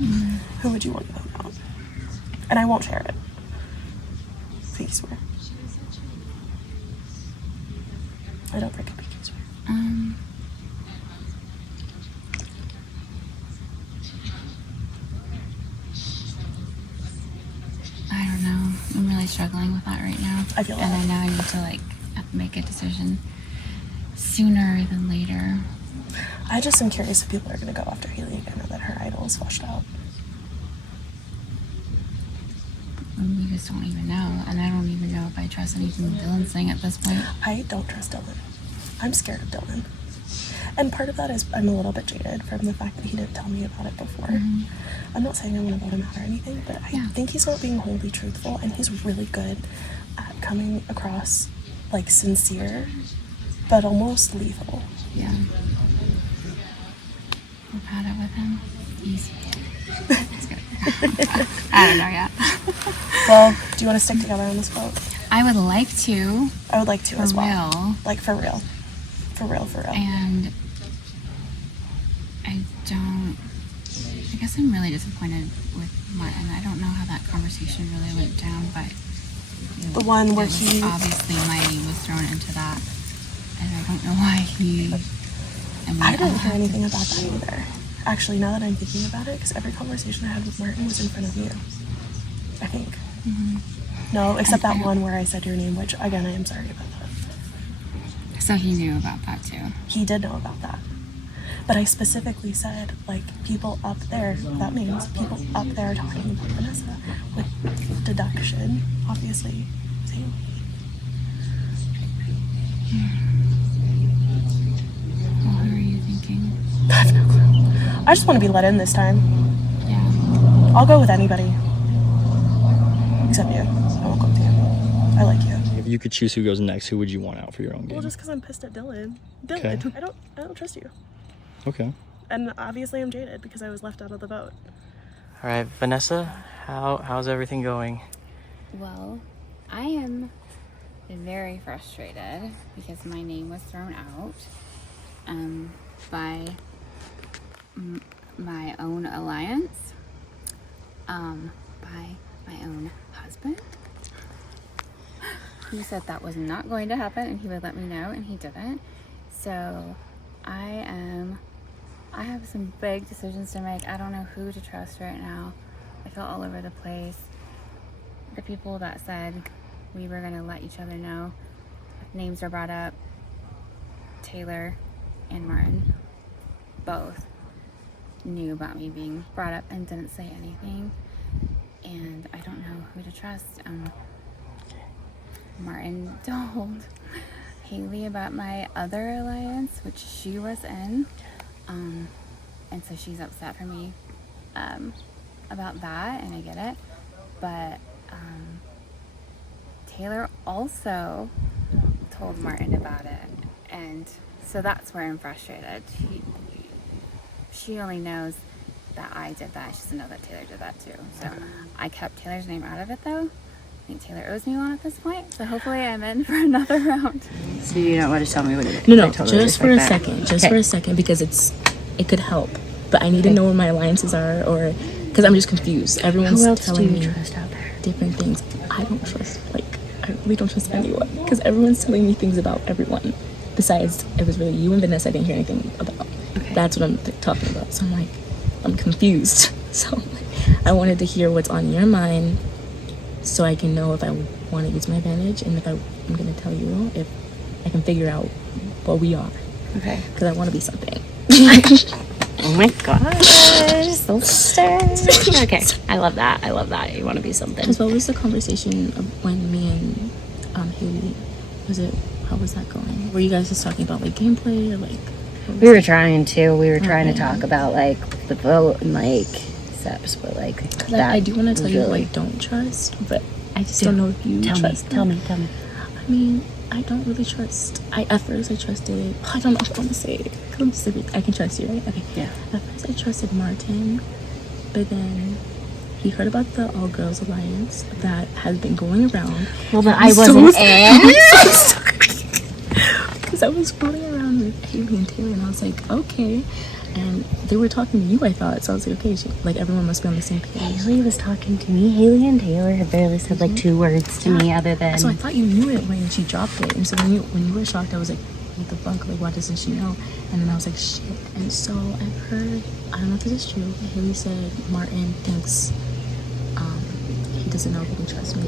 who would you want to vote out? And I won't share it. Please swear. I don't break a pinky swear. I feel and that. I know I need to like make a decision sooner than later. I just am curious if people are going to go after Haley again now that her idol is flushed out. And we just don't even know, and I don't even know if I trust anything Dylan's saying at this point. I don't trust Dylan. I'm scared of Dylan. And part of that is I'm a little bit jaded from the fact that he didn't tell me about it before. I'm not saying I want to vote him out or anything, but I think he's not being wholly truthful, and he's really good at coming across like sincere, but almost lethal. Yeah. I've had it with him. Easy. It's good. I don't know yet. Well, do you want to stick together on this vote? I would like to. I would like to as well. Real. Like for real. For real, for real. And I guess I'm really disappointed with Martin. I don't know how that conversation really went down, but the one where he obviously my name was thrown into that, and I don't know why he. I didn't hear anything about that either. Actually, now that I'm thinking about it, because every conversation I had with Martin was in front of you. I think. No, except that one where I said your name, which again I am sorry about that. So he knew about that too. He did know about that. But I specifically said, like, people up there, that means people up there talking about Vanessa with deduction, obviously. Same. Well, who are you thinking? I have no clue. I just want to be let in this time. Yeah. I'll go with anybody. Except you. I won't go with you. I like you. If you could choose who goes next, who would you want out for your own game? Well, just because I'm pissed at Dylan. Dylan, Okay. I don't trust you. Okay. And obviously I'm jaded because I was left out of the vote. All right, Vanessa, how's everything going? Well, I am very frustrated because my name was thrown out by my own alliance, by my own husband, who said that was not going to happen and he would let me know, and he didn't. So I have some big decisions to make. I don't know who to trust right now. I feel all over the place. The people that said we were gonna let each other know, names are brought up. Taylor and Martin both knew about me being brought up and didn't say anything. And I don't know who to trust. Martin told Haley about my other alliance, which she was in. And so she's upset for me about that, and I get it. But Taylor also told Martin about it, and so that's where I'm frustrated. She only knows that I did that. She doesn't know that Taylor did that too. So I kept Taylor's name out of it though. I think Taylor owes me one at this point, so hopefully I'm in for another round. So you don't want to tell me what it is? No, just for a second. Just for a second, because it could help. But I need to know where my alliances are, or because I'm just confused. Everyone's Who else telling do you me trust out there? different things. I don't trust, I really don't trust anyone, because everyone's telling me things about everyone. Besides, it was really you and Vanessa I didn't hear anything about. Okay. That's what I'm talking about. So I'm confused. So I wanted to hear what's on your mind, so I can know if I want to use my advantage, and if I'm going to tell you if I can figure out what we are. Okay. Because I want to be something. Oh my gosh, so stern. Okay, I love that. You want to be something. Because what was the conversation of when me and Haley, how was that going? Were you guys just talking about gameplay, or We were trying to talk about the vote and steps, but Because I do want to tell you who I don't trust, but I just don't know if you trust Tell me. I mean, I don't really trust. At first I trusted. I don't know if I want to say it. I can trust you, right? Okay. Yeah. At first I trusted Martin, but then he heard about the All Girls Alliance that has been going around. Well, then I wasn't in. Because I was scrolling around with Haley and Taylor, and I was like, okay. And they were talking to you, I thought. So I was like, okay, everyone must be on the same page. Haley was talking to me. Haley and Taylor have barely said 2 words to me other than. So I thought you knew it when she dropped it. And so when you were shocked, I was like, what the fuck? Why doesn't she know? And then I was like, shit. And so I've heard, I don't know if this is true, but Haley said Martin thinks he doesn't know if he can trust me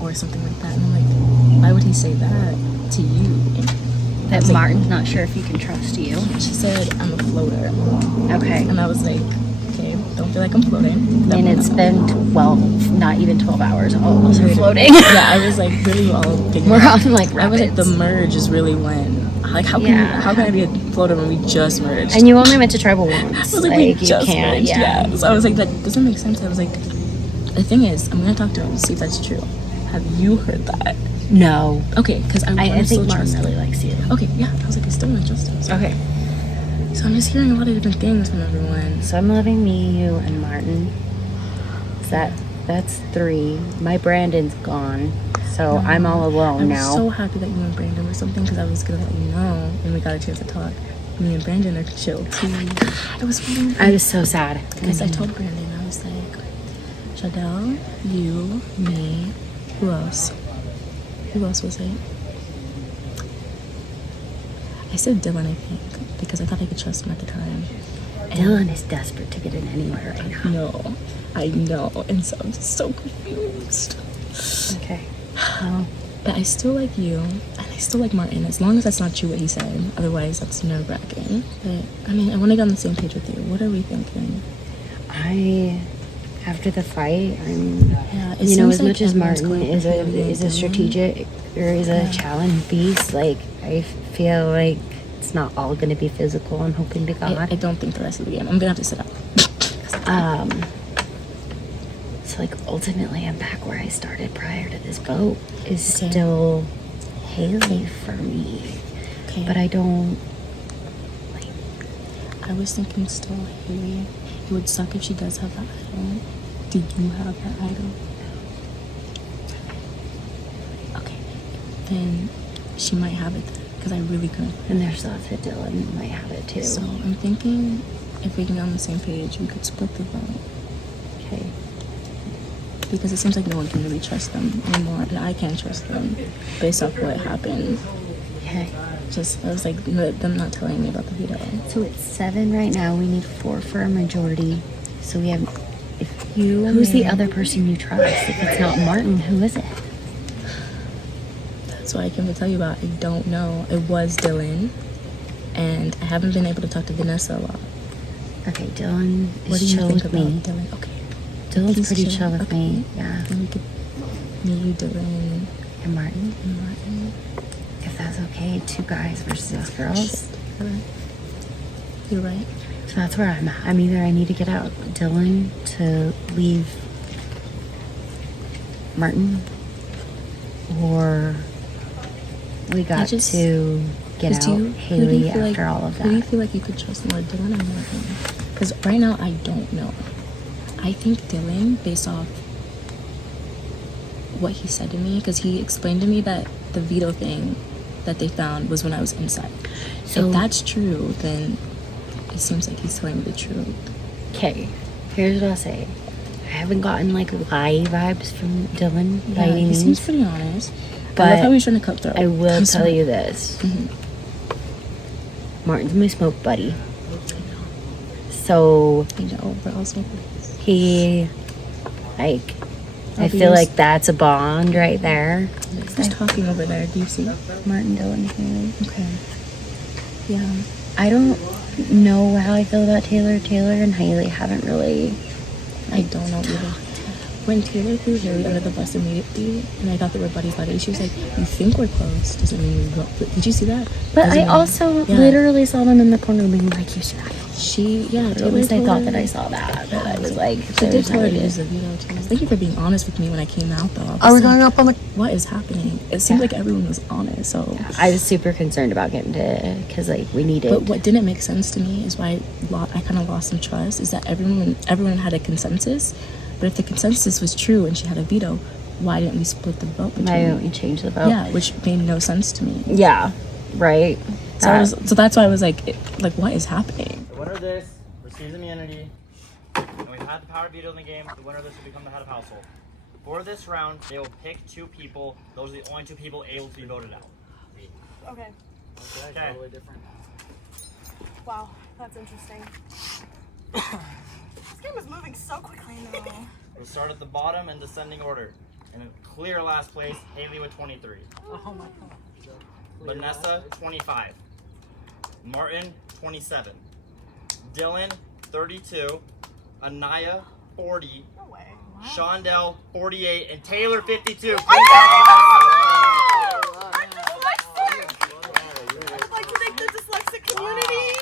or something like that. And I'm like, why would he say that to you? And I That was like, Martin's not sure if he can trust you. she said, I'm a floater. Okay. And I was like, okay, don't feel like I'm floating. And it's been 12, not even 12 hours. All of us are floating. Yeah, I was like, really all thinking. We're on like rapids. I was like, the merge is really when. Like, how can I be a floater when we just merged? And you only went to tribal once. I was like, we just merged, yeah. So I was like, that doesn't make sense. I was like, the thing is, I'm gonna talk to him and see if that's true. Have you heard that? No. Okay, because I think still Martin trust really him. likes you. Okay, yeah. I was like, I still want to trust him. So. Okay. So I'm just hearing a lot of different things from everyone. So I'm loving me, you, and Martin. That's 3. My Brandon's gone, so I'm all alone now. I'm so happy that you and Brandon were something because I was gonna let you know when we got a chance to talk. Me and Brandon are chill too. I was so sad because I told Brandon, I was like, Shadell, you, me, who else? Who else was it? I said Dylan, I think, because I thought I could trust him at the time. Dylan is desperate to get in anywhere right now. No, I know, and so I'm just so confused. Okay. Well, but I still like you, and I still like Martin, as long as that's not true what he said. Otherwise, that's nerve-wracking. But, I mean, I want to get on the same page with you. What are we thinking? After the fight, I'm, as like much as Martin is a strategic, or is a challenge beast, like, I feel like it's not all going to be physical. I'm hoping to God. I don't think the rest of the game. I'm going to have to sit up. So, like, ultimately, I'm back where I started prior to this vote. Is still Haley for me. Okay. But I don't, like... I was thinking still Haley. It would suck if she does have that idol. Do you have that idol? Okay. Then she might have it then, because I really couldn't. And there's thoughts that Dylan might have it too. So I'm thinking if we can get on the same page, we could split the vote. Okay. Because it seems like no one can really trust them anymore, and I can't trust them based off what happened. Okay. Just, I was like, them not telling me about the veto. So it's 7 right now. We need 4 for a majority. So we have, who's the other person you trust? If it's not Martin, who is it? That's what I came to tell you about. I don't know. It was Dylan, and I haven't been able to talk to Vanessa a lot. Okay, Dylan What do is you chill think with about me. Dylan? Okay. Dylan's pretty He's chill with okay. me. Yeah. And we could me, Dylan, And Martin. and Martin. If that's okay, 2 guys versus 6 girls. You're right. So that's where I'm at. I need to get out Dylan to leave Martin, or we got to get out Haley after all of that. Who do you feel like you could trust more, Dylan or Martin? Because right now I don't know. I think Dylan, based off what he said to me, because he explained to me that the veto thing that they found was when I was inside. So if that's true, then it seems like he's telling me the truth. Okay, here's what I'll say. I haven't gotten like lie vibes from Dylan by any he means. seems pretty honest. But I love how he's trying to cut through. I will tell you this. Martin's my smoke buddy. So I know, we're all smoking. he, like, I feel like that's a bond right there. Who's talking over there? Do you see? Martin, Dylan, Haley. Okay. Yeah. I don't know how I feel about Taylor. Taylor and Haley haven't really. I don't know either. When Taylor threw Haley under the bus immediately, and I thought they were buddies, she was like, "You think we're close? Doesn't mean we go." Did you see that? But I also literally saw them in the corner being like, "You should." At least I thought that I saw that. But I was like, I did tell her to use the veto too. Thank you for being honest with me when I came out, though. Are we going up on the? What is happening? It seemed like everyone was honest. So I was super concerned about getting to, because like we needed. But what didn't make sense to me is why I kind of lost some trust. Is that everyone had a consensus, but if the consensus was true and she had a veto, why didn't we split the vote? Why didn't we change the vote? Yeah, which made no sense to me. Yeah, right. So that's why I was like, what is happening? The winner of this receives immunity, and we've had the power veto in the game. The winner of this will become the head of household. For this round, they will pick 2 people. Those are the only 2 people able to be voted out. Okay. Okay. Totally different. Wow, that's interesting. This game is moving so quickly now. We'll start at the bottom in descending order. In a clear last place, Haley with 23. Oh my god. Vanessa, 25. Martin, 27. Dylan, 32. Anaya, 40. No way. Shondell, 48. And Taylor, 52. I'd like to thank the dyslexic community.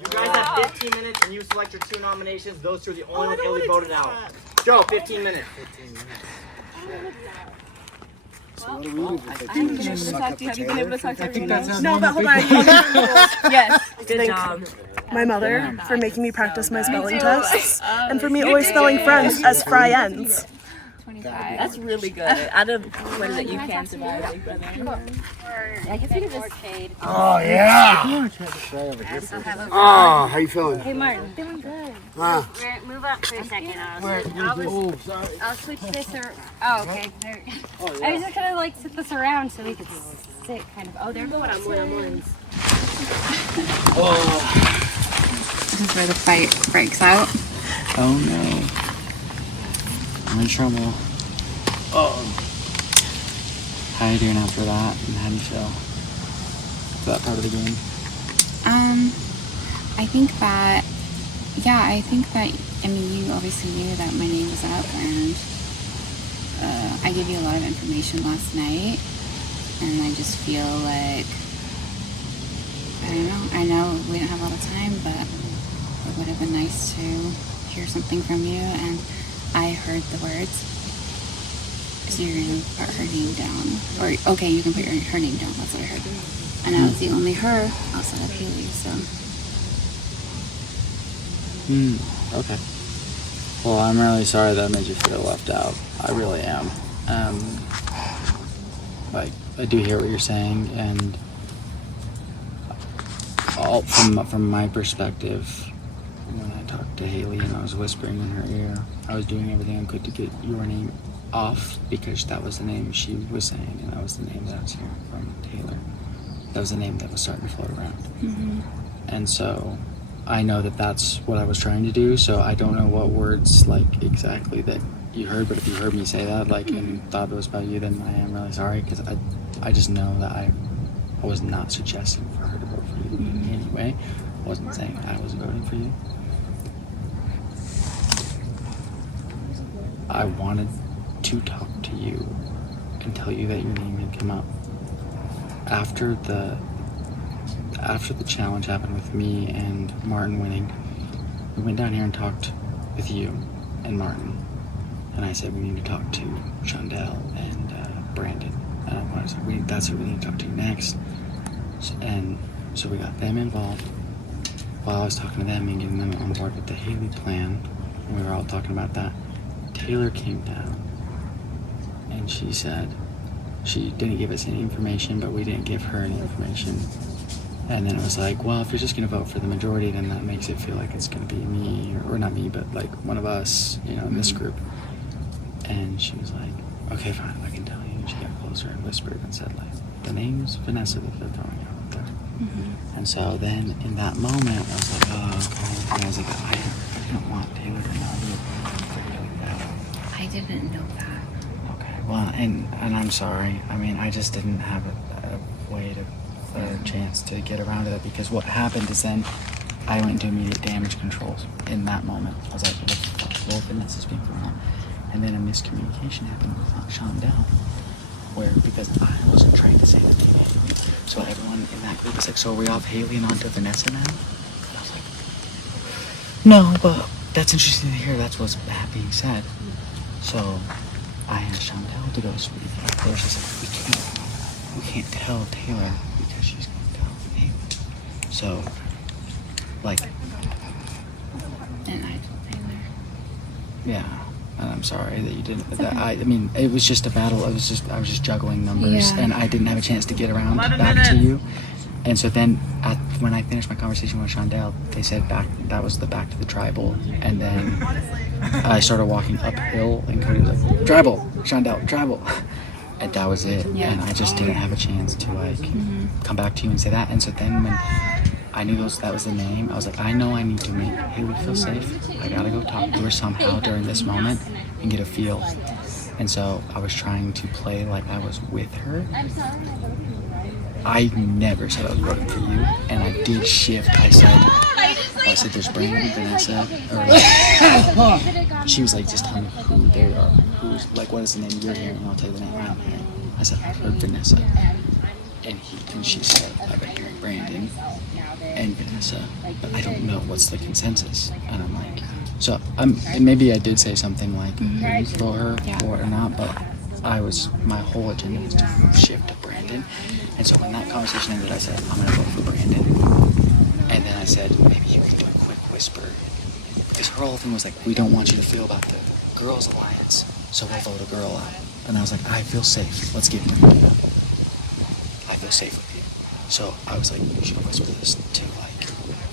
You guys have 15 minutes and you select your 2 nominations. Those 2 are the only ones that will be voted out. Joe, 15 minutes. 15 minutes. So what do we do? Have you been able to talk to everyone? No, but hold on. Yes. Good job. My mother for making me practice my spelling tests, and for me always spelling friends as fry ends. 25. That's really good. Out of what is it, you can survive, Big Brother. I guess we could just trade. Oh, yeah. Oh, how you feeling? Hey, Martin. Doing good. Move up for a second. I'll switch this or. Oh, okay. There. I was just gonna like sit this around so we could sit kind of. Oh, they're going on one-on-ones. This is where the fight breaks out. Oh no. I'm in trouble. Oh. How are you doing after that? And how do you feel? That part of the game? I think that, I mean, you obviously knew that my name was up, and I gave you a lot of information last night, and I just feel like, I know we don't have a lot of time, but it would have been nice to hear something from you, and I heard the words, so you're going to put her name down. Or, okay, you can put her name down, that's what I heard. And I was the only her outside of Haley, so. Okay. Well, I'm really sorry that made you feel left out. I really am. I do hear what you're saying, and all from my perspective, when I talked to Haley and I was whispering in her ear, I was doing everything I could to get your name off, because that was the name she was saying, and that was the name that I was hearing from Taylor. That was the name that was starting to float around. Mm-hmm. And so I know that that's what I was trying to do, so I don't know what words like exactly that you heard, but if you heard me say that and thought it was about you, then I am really sorry, because I just know that I was not suggesting for her to vote for you in any way. I wasn't saying I was voting for you. I wanted to talk to you and tell you that your name had come up. After the challenge happened with me and Martin winning, we went down here and talked with you and Martin. And I said we need to talk to Shondell and Brandon. And I wanted to, that's who we need to talk to next. And so we got them involved. While I was talking to them and getting them on board with the Haley plan, and we were all talking about that, Taylor came down and she said she didn't give us any information, but we didn't give her any information. And then it was like, well, if you're just going to vote for the majority, then that makes it feel like it's going to be me, or not me, but like one of us, in this group. And she was like, okay, fine, I can tell you. And she got closer and whispered and said, like, the name's Vanessa that they're throwing out there. Mm-hmm. And so then in that moment, I was like, oh, okay. And I was like, I don't want Taylor to know that. I didn't know that. Okay, well, and I'm sorry. I mean, I just didn't have a way to, a chance to get around to that, because what happened is then I went into immediate damage controls in that moment. I was like, well, Vanessa's being thrown out. And then a miscommunication happened with Shondell, where, because I wasn't trying to say the name Haley, so everyone in that group was like, so are we off Haley and on to Vanessa now? And I was like, no, but that's interesting to hear. That's what's being said. So I asked Shondell to go speak. There's just like, we can't tell Taylor because she's going to tell Haley. So, like, And I told Taylor. yeah, and I'm sorry that you didn't. That I mean, it was just a battle. I was just juggling numbers, Yeah. and I didn't have a chance to get around back to you. And so then, when I finished my conversation with Shondell, they said that was the back to the tribal, and then I started walking uphill, and Cody was like, "Tribal, Shondell, tribal," and that was it. Yeah. And I just didn't have a chance to come back to you and say that. And so then when I knew that was the name, I was like, I know I need to make Haley feel safe. I gotta go talk to her somehow during this moment and get a feel. And so I was trying to play like I was with her. I never said I was voting for you, and I did shift. I said there's Brandon, Vanessa, or she was like, just tell me who they are. Who's like, what is the name you're hearing? And I'll tell you the name I'm hearing. I said I heard Vanessa, and she said I've been hearing Brandon and Vanessa, but I don't know what's the consensus. And I'm like, so and maybe I did say something like for her or not, but my whole agenda was to shift to Brandon. And so when that conversation ended, I said, I'm going to vote for Brandon. And then I said, maybe you can do a quick whisper. Because her whole thing was like, we don't want you to feel about the girls' alliance, so we'll vote a girl out. And I was like, I feel safe. Let's give it to me. I feel safe with you. So I was like, we should whisper this to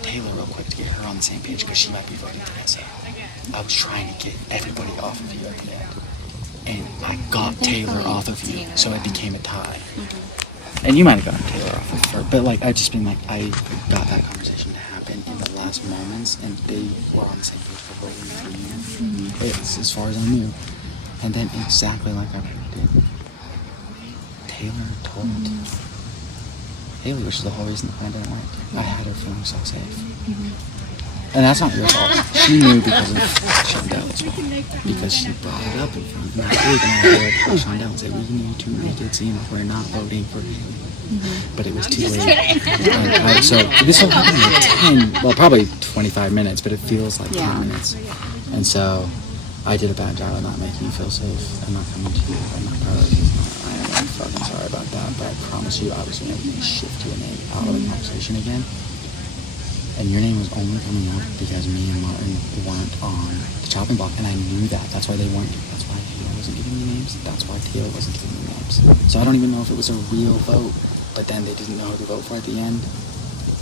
Taylor real quick to get her on the same page because she might be voting for Vanessa. I was trying to get everybody off of you at the end. And I got Taylor off of you, so it became a tie. And you might have gotten Taylor off of her, but I just been I got that conversation to happen in the last moments, and they were on the same page for voting for you. It's as far as I knew. And then exactly like I predicted, Taylor told Haley, which is the whole reason I didn't like her. I had her feeling so safe. And that's not your fault. She knew because of Shondell as well. Because she brought it up in front of me. I had to approach Shondell and say, we need to make it seem like we're not voting for Haley. But it was too late. So this will happen in 10, well, probably 25 minutes, but it feels like 10 minutes. And so I did a bad job of not making you feel safe and not coming to you. And my priority is not. I am fucking sorry about that, but I promise you I was going to shift your name out of the conversation again. And your name was only coming up because me and Martin weren't on the chopping block, and I knew that. That's why they weren't. That's why Taylor wasn't giving me names. That's why Taylor wasn't giving me names. So I don't even know if it was a real vote, but then they didn't know who to vote for at the end.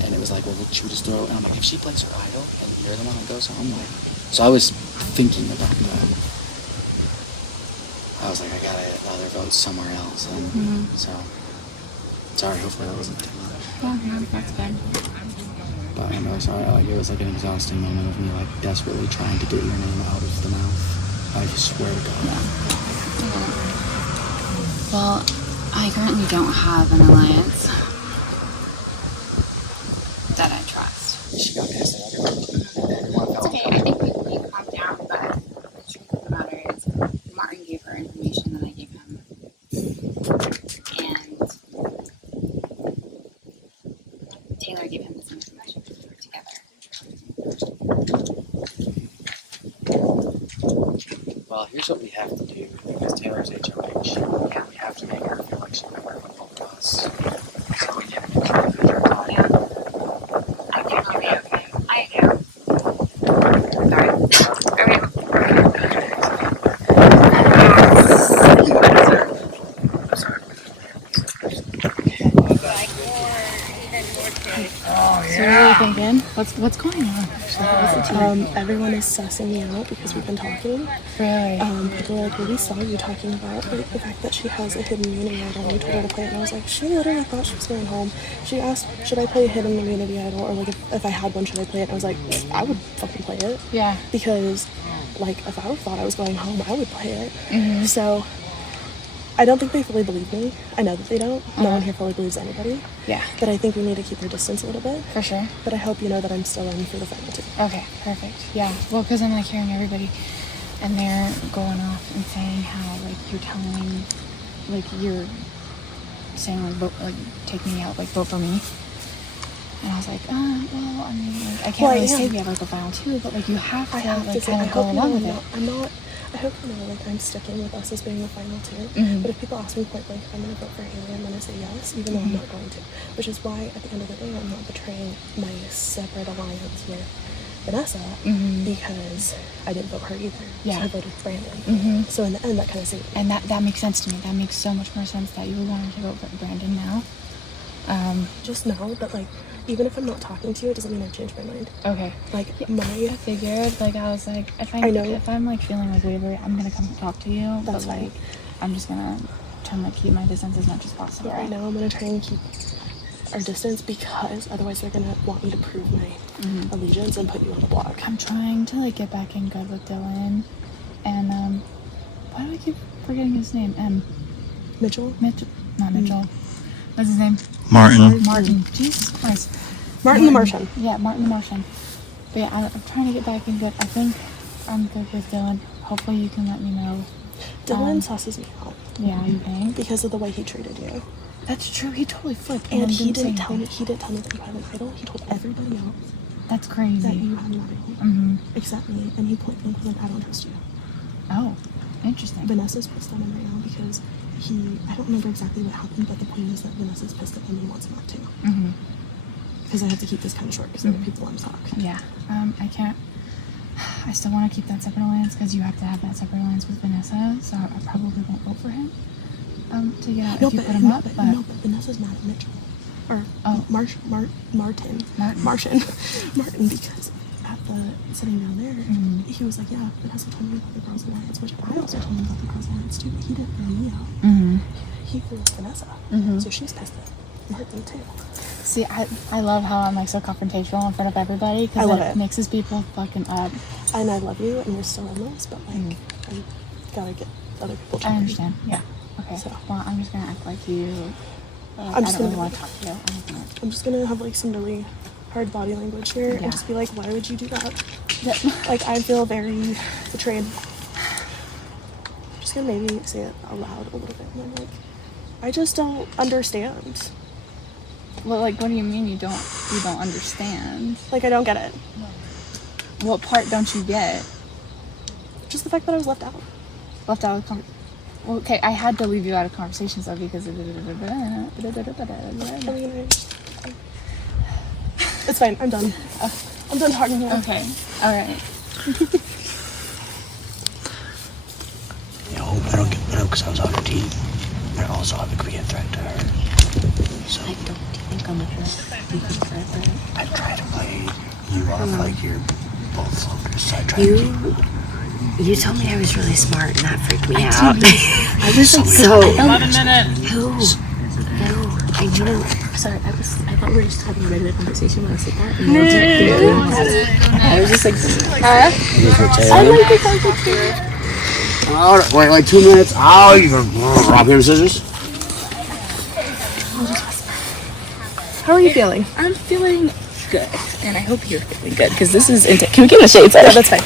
And it was like, well, should we just throw? And I'm like, if she plays her idol, and you're the one that goes home, so I was thinking about that. I was like, I gotta rather vote somewhere else, and so sorry. Hopefully that wasn't too much. Yeah, that's good. But I'm really sorry. It was an exhausting moment of me desperately trying to get your name out of the mouth. I swear to God. Well, I currently don't have an alliance that I trust. She got pissed at everyone. It's okay. I think we can calm down, but the truth of the matter is Martin gave her information that I gave him. And Taylor gave him this information. We were together. Well, here's what we have to do, because Taylor's HOH. Yeah. We have to make her feel like she's been working with both of us. So we can make her feel like Yeah. I think you'll be okay. I am. Sorry. I'm sorry. So what are you thinking? What's going on? Everyone is sussing me out because we've been talking. Really? People are like, well, we saw you talking about the fact that she has a hidden immunity idol, and we told her to play it, and I was like, she literally thought she was going home. She asked, should I play a hidden immunity idol, or if I had one, should I play it? And I was like, I would fucking play it. Yeah. Because, if I thought I was going home, I would play it. So, I don't think they fully believe me. I know that they don't. No one here fully believes anybody. Yeah. But I think we need to keep our distance a little bit. For sure. But I hope you know that I'm still in for the final two. Okay, perfect. Yeah. Well, because I'm hearing everybody, and they're going off and saying how you're telling, you're saying vote, take me out, vote for me. And I was like, well, I mean, I can't really say we have a final two, but you have to kind of go along with it. I hope you know, like, I'm sticking with us as being the final two. But if people ask me point blank if I'm going to vote for Haley, I'm going to say yes, even though I'm not going to. Which is why, at the end of the day, I'm not betraying my separate alliance with Vanessa because I didn't vote her either. Yeah. So I voted Brandon. So in the end, that kind of saved me. And that makes sense to me. That makes so much more sense that you were wanting to vote for Brandon now. Just know that, like, even if I'm not talking to you, it doesn't mean I've changed my mind. Okay. Like, I figured, like, I was like, if I'm like feeling like wavery, I'm gonna come talk to you. That's but like, I'm just gonna try to keep my distance as much as possible. Yeah, right now I'm gonna try and keep our distance because otherwise they're gonna want me to prove my allegiance and put you on the block. I'm trying to like get back in good with Dylan, and why do I keep forgetting his name? Mitchell? Not Mitchell. What's his name? Martin. Jesus Christ. Martin the Martian. Yeah, Martin the Martian. But yeah, I'm trying to get back in good. I think I'm good with Dylan. Hopefully you can let me know. Dylan susses me out. Yeah, you think? Because of the way he treated you. That's true. He totally flipped. And he didn't tell me that you had an idol. He told everybody else that's crazy. that you had an idol. Except me. And he point blank was like, I don't trust you. Oh, interesting. Vanessa's pissed on him right now because I don't remember exactly what happened, but the point is that Vanessa's pissed at him and wants him out too. Because I have to keep this kind of short because there are people want to talk. Yeah. I can't. I still want to keep that separate alliance because you have to have that separate alliance with Vanessa, so I probably won't vote for him. To get out if you put him up, but Vanessa's mad at Mitchell. Or Martin, because at the sitting down there, he was like, yeah, Vanessa told me about the Girls Alliance, which I also told him about the Girls Alliance too, but he didn't throw me out. He threw Vanessa. So she's pissed at Martin too. See, I love how I'm like so confrontational in front of everybody because it mixes people fucking up. And I love you, and we're still in this, but like, I gotta get other people to I understand. Yeah. Okay. So, well, I'm just gonna act like you. I don't really want to talk to you. I'm just gonna have like some really hard body language here and just be like, why would you do that? Like, I feel very betrayed. I'm just gonna maybe say it aloud a little bit, and I'm like, I just don't understand. Well, like, what do you mean you don't understand? Like, I don't get it. What part don't you get? Just the fact that I was left out. Left out of okay, I had to leave you out of conversations though because of It's fine, I'm done. I'm done talking to you. Okay, alright. I don't get because I was on her team. And also I could be a threat to her. So I don't think I'm a threat. I try to play you off like you're both floaters. So I try to keep. You told me I was really smart and that freaked me out. I was like, so 11 minutes. No, I knew. Sorry, I thought we were just having a regular conversation when I said that. And I was just like, I like the conversation. Alright, wait, like 2 minutes. Oh, you can rock, paper, scissors. How are you feeling? I'm feeling good, and I hope you're feeling good because this is intense. Can we get a shade? Yeah, that's fine.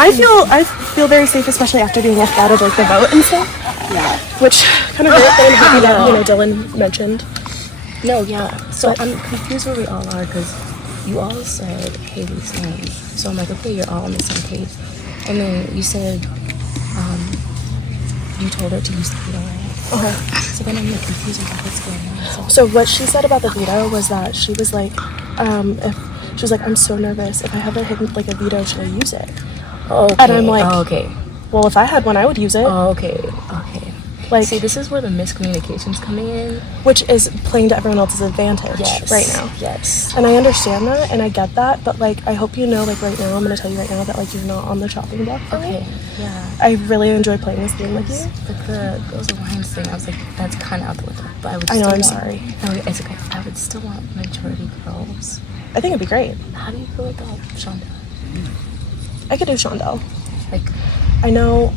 I feel very safe, especially after being left out of like the vote and stuff. Yeah. Which kind of hurt, but I'm happy that Dylan mentioned. No, yeah. So I'm confused where we all are because you all said Haley's name. So I'm like, okay, you're all on the same page. And then you said you told her to use the veto, right? So then I'm like confused about what's going on. So what she said about the veto was that she was like, I'm so nervous. If I have a veto, should I use it? Oh, okay. And I'm like, oh, okay. Well, if I had one, I would use it. Oh, okay. Like, see, this is where the miscommunication's coming in, which is playing to everyone else's advantage right now. Yes. And I understand that, and I get that, but like, I hope you know, like right now, I'm gonna tell you right now that like you're not on the chopping block. Okay. Yeah. I really enjoy playing this game with you. But the Girls Alliance thing, I was like, that's kind of out the window. But I would. I know. I'm still sorry. No, it's okay. I would still want majority girls. I think it'd be great. How do you feel about Shonda? I could do Shondell. Like, I know.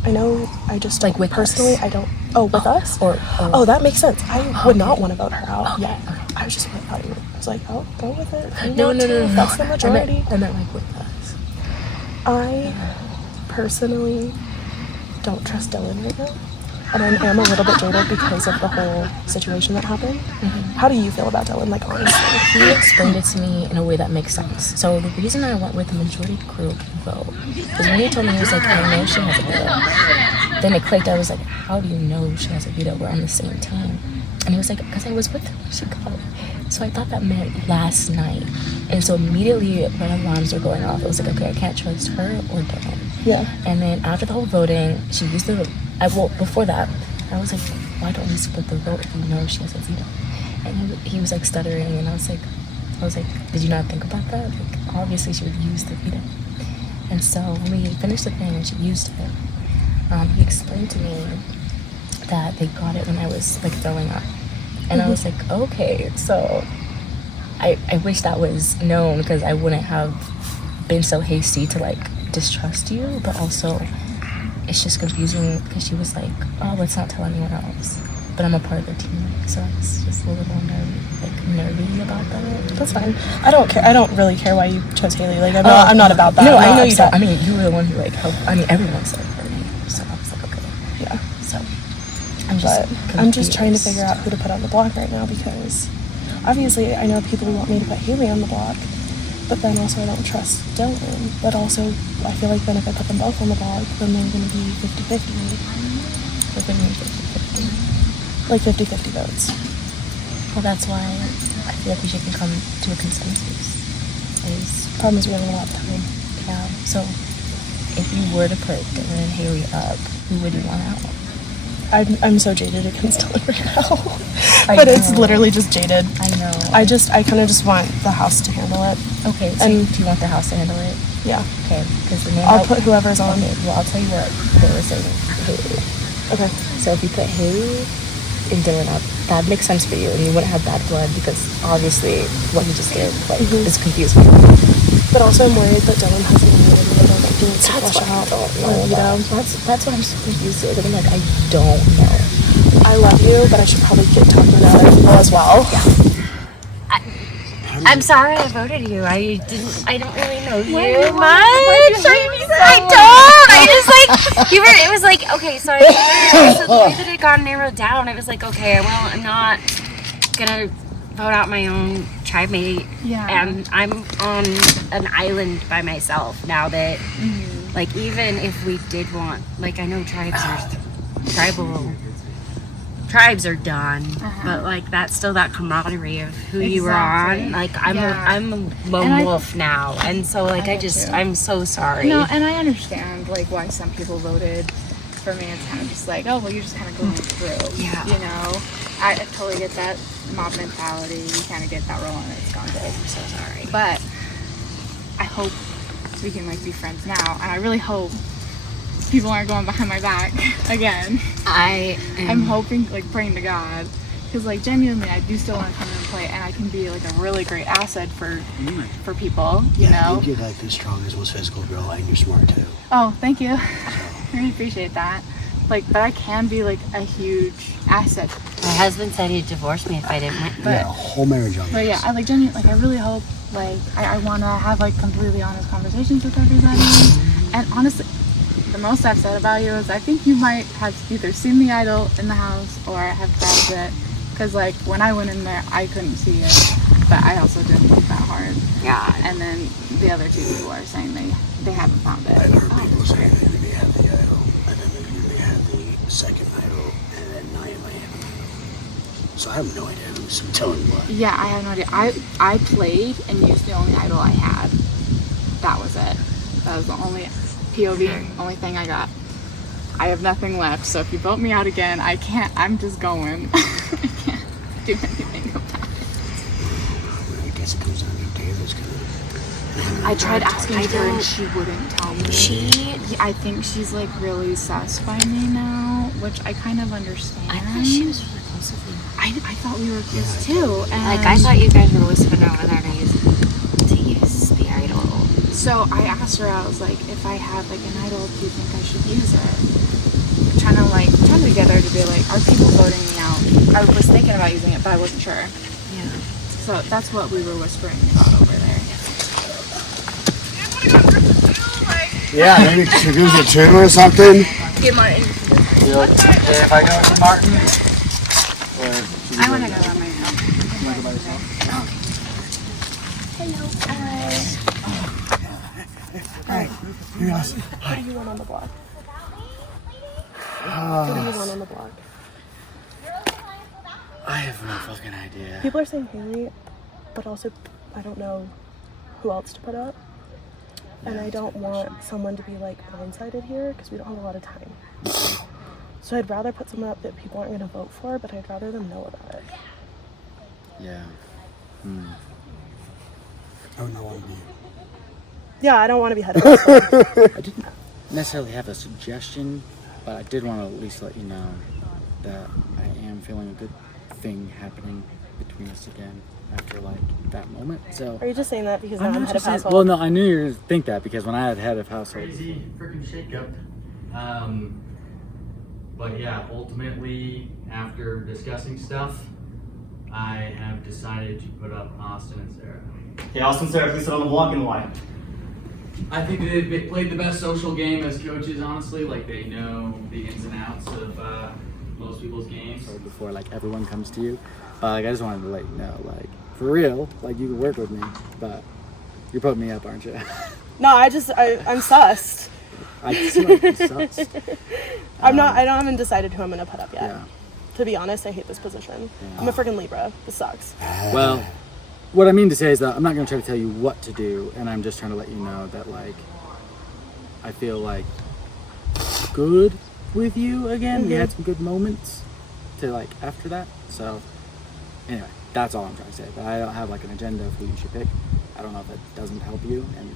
I just like with personally, us? I don't. Oh, with us? Or oh, that makes sense. I would not want to vote her out. Okay. Yeah. I was just thought you. I was like, oh, go with it. No. That's the majority. I meant like with us. I personally don't trust Dylan right now. and I am a little bit jaded because of the whole situation that happened. How do you feel about Dylan, like, honestly? He explained it to me in a way that makes sense. So the reason I went with the majority group vote is when he told me, he was like, I know she has a veto. Then it clicked. I was like, how do you know she has a veto? We're on the same team. And he was like, because I was with her when she got it. So I thought that meant last night. And so immediately when alarms were going off, I was like, okay, I can't trust her or Dylan. Yeah. And then after the whole voting, she used before that, I was like, why don't we split the vote if you know she has a veto? And he was like stuttering, and I was like, did you not think about that? Like, obviously she would use the veto. And so when we finished the thing and she used it, he explained to me that they got it when I was like throwing up. And I was like, okay, so I wish that was known, because I wouldn't have been so hasty to like distrust you, but also it's just confusing because she was like, oh, let's not tell anyone else, but I'm a part of the team, so it's just a little nervy about that. That's fine. I don't care. I don't really care why you chose Haley. Like, I'm not about that. No, I know you don't. I mean, you were the one who like helped. I mean, everyone said for me, so I was like, okay, yeah. So I'm just trying to figure out who to put on the block right now, because obviously I know people want me to put Haley on the block, but then also I don't trust Dylan. But also I feel like then if I put them both on the block, then they're going to be 50-50. We're going to be 50-50. Like 50-50 votes. Well, that's why I feel like we should come to a consensus. Problem is we don't have a lot of time. Yeah. So if you were to put Dylan and Haley up, who would you want out? I'm so jaded against Dylan right now. But it's literally just jaded. I know. I kind of just want the house to handle it. Okay, so do you want the house to handle it? Yeah. Okay, because the name I'll put whoever's on. Okay, well, I'll tell you what they were saying. Haley. Okay. So if you put Haley and Dylan up, that makes sense for you, and you wouldn't have bad blood, because obviously what he just did is confusing. But also I'm worried that Dylan has an immunity that I do to flush out. That's what I'm so confused with. I'm like, I don't know. I love you, but I should probably get talking to other people as well. Yeah. I'm sorry I voted you. I don't really know you much. I don't. I just like it was like, okay, so the way that it got narrowed down, it was like, okay, well, I'm not gonna vote out my own tribe mate. Yeah. And I'm on an island by myself now that like, even if we did want, like, I know tribes are done, but like that's still that camaraderie of who you were on. Like I'm a lone wolf now, and so like I'm so sorry. No, and I understand like why some people voted for me. It's kind of just like, oh well, you're just kind of going through. Yeah. You know, I totally get that mob mentality. You kind of get that role, and it's gone good. I'm so sorry. But I hope we can like be friends now, and I really hope people aren't going behind my back again. I'm hoping, like, praying to God, because like genuinely I do still want to come in and play, and I can be like a really great asset for people, you know. I think you're like the strongest, most physical girl, and you're smart too. Oh, thank you. I really appreciate that. Like, but I can be like a huge asset. My husband said he'd divorce me if I didn't win. Yeah, a whole marriage on this. But yeah, I like genuinely, like I really hope, like I want to have like completely honest conversations with everybody. And honestly, the most I've said about you is I think you might have either seen the idol in the house or have grabbed it, because like when I went in there I couldn't see it, but I also didn't look that hard. Yeah. And then the other two people are saying they haven't found it. I've heard people say that they have the idol, and then they have the second idol, and then now you might have an idol. So I have no idea who's telling what. Yeah, I have no idea. I played and used the only idol I had. That was it. That was the only POV, only thing I got. I have nothing left, so if you vote me out again, I'm just going. I can't do anything about it. I guess it comes down to David's gonna. I tried asking her and she wouldn't tell me. I think she's like really sus by me now, which I kind of understand. I thought she was really close with you. I thought we were close too. And like I thought you guys were whispering over there to use the idol. So I asked her, I was like, if I had like an idol, do you think I should use it? Trying to get her to be like, are people voting me out? I was thinking about using it, but I wasn't sure. Yeah. So that's what we were whispering about over there. Yeah, maybe should we use a tune or something? Get Martin. if I go with Martin? I want to go by myself. Alright. Curiosity. What do you want on the block? What do you want on the block? I have no fucking idea. People are saying Haley, but also I don't know who else to put up. And I don't want someone to be like blindsided here because we don't have a lot of time. So I'd rather put someone up that people aren't going to vote for, but I'd rather them know about it. Yeah. I would not want to be. Yeah, I don't want to be head of household. I didn't necessarily have a suggestion, but I did want to at least let you know that I am feeling a good thing happening between us again after like that moment. So Are you just saying that because now I'm head of household? well, no, I knew you were gonna think that because when I had head of household, Crazy freaking shakeup. But yeah, ultimately, after discussing stuff, I have decided to put up Austin and Sarah. Okay, Austin and Sarah, please sit on the block and why? I think they played the best social game as coaches, honestly. Like, they know the ins and outs of most people's games. so before like everyone comes to you, like I just wanted to let you know, like for real, like you can work with me, but you're putting me up, aren't you? No, I'm sussed. I feel like you sucks. I haven't decided who I'm going to put up yet. Yeah. To be honest, I hate this position. I'm a freaking Libra. This sucks. Well, what I mean to say is that I'm not going to try to tell you what to do, and I'm just trying to let you know that, like, I feel, like, good with you again. We had some good moments to, like, after that. So, anyway, that's all I'm trying to say. But I don't have, like, an agenda of who you should pick. I don't know if it doesn't help you, and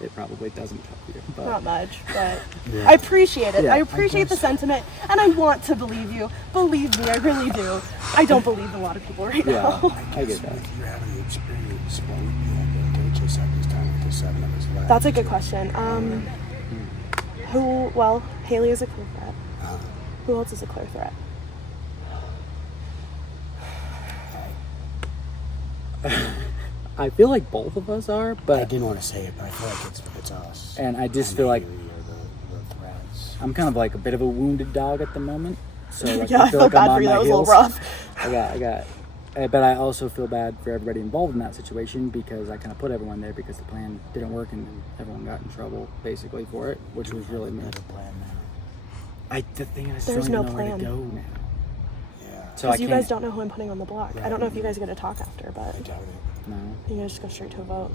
it probably doesn't help you. But Not much, but yeah. I appreciate it. Yeah, I appreciate the sentiment, and I want to believe you. Believe me, I really do. I don't believe a lot of people right Yeah, now. I get that. If you're having the experience, what would be like the coaches at this time with the 7 of us left? That's a good question. Well, Haley is a clear threat. Who else is a clear threat? I feel like both of us are, I but didn't want to say it, but I feel like it's us. and I just feel like Haley are the threats. I'm kind of like a bit of a wounded dog at the moment. So like, Yeah, I feel feel like I'm bad on for you. my That was a little heels. rough. But I also feel bad for everybody involved in that situation because I kind of put everyone there because the plan didn't work and everyone got in trouble basically for it, which was really me. There's a plan now. The thing is, I There's don't no even know where to plan. go now. Yeah. So I Because you can't. guys don't know who I'm putting on the block. I don't know if you guys are going to talk after, but I doubt it. No. you guys just go straight to a vote.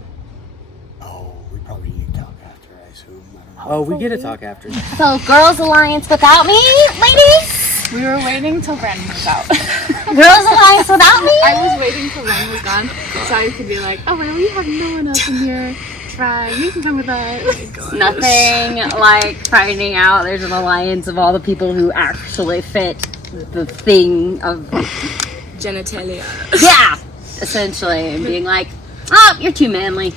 Oh, we probably need to talk after, I assume. I don't know. Oh, we get to talk after. So, Girls Alliance without me, ladies? We were waiting till Brandon was out. Girls Alliance without me? I was waiting till Ren was gone so I could be like, oh, well, we have no one else in here. Try, you can come with us. Nothing like finding out there's an alliance of all the people who actually fit the thing of Genitalia. yeah, essentially, and being like, oh, you're too manly.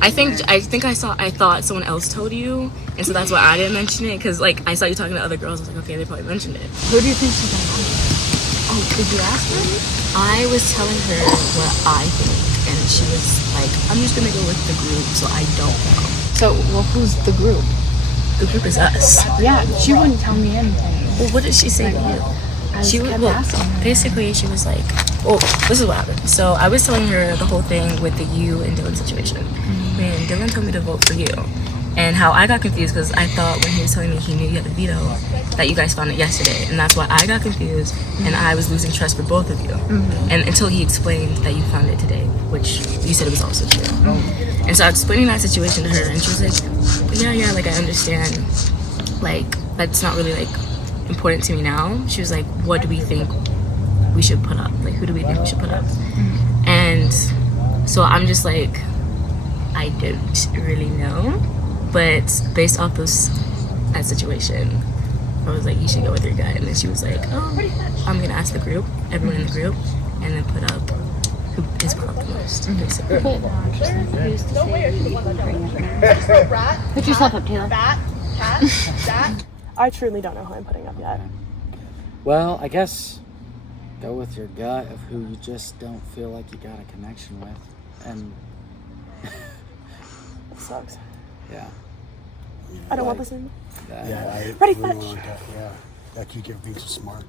I think I thought someone else told you, and so that's why I didn't mention it, because like I saw you talking to other girls. I was like, okay, they probably mentioned it. Who do you think she's gonna have? Oh, did you ask her? I was telling her what I think, and she was like, I'm just gonna go with the group, so I don't know. So, well, who's the group? The group is us. Yeah, she wouldn't tell me anything. Well, what did she say to you? She kept well, asking her. basically she was like, well, this is what happened. So I was telling her the whole thing with the you and Dylan situation. When Dylan told me to vote for you, and how I got confused because I thought when he was telling me he knew you had a veto that you guys found it yesterday, and that's why I got confused and I was losing trust for both of you. And until he explained that you found it today, which you said it was also true. And so I was explaining that situation to her, and she was like, yeah, like I understand, like that's not really like important to me now. She was like, what do we think we should put up? Like, who do we think we should put up? And so I'm just like, I don't really know, but based off that situation, I was like, you should go with your gut. And then she was like, oh, I'm gonna ask the group, everyone in the group, and then put up who is put up the most, basically. Put yourself up, Taylor. I truly don't know who I'm putting up yet. Well, I guess go with your gut of who you just don't feel like you got a connection with, and It sucks. yeah. I don't want this in. Yeah, I Ready, really fetch. want that. Yeah. Like you get being so smart.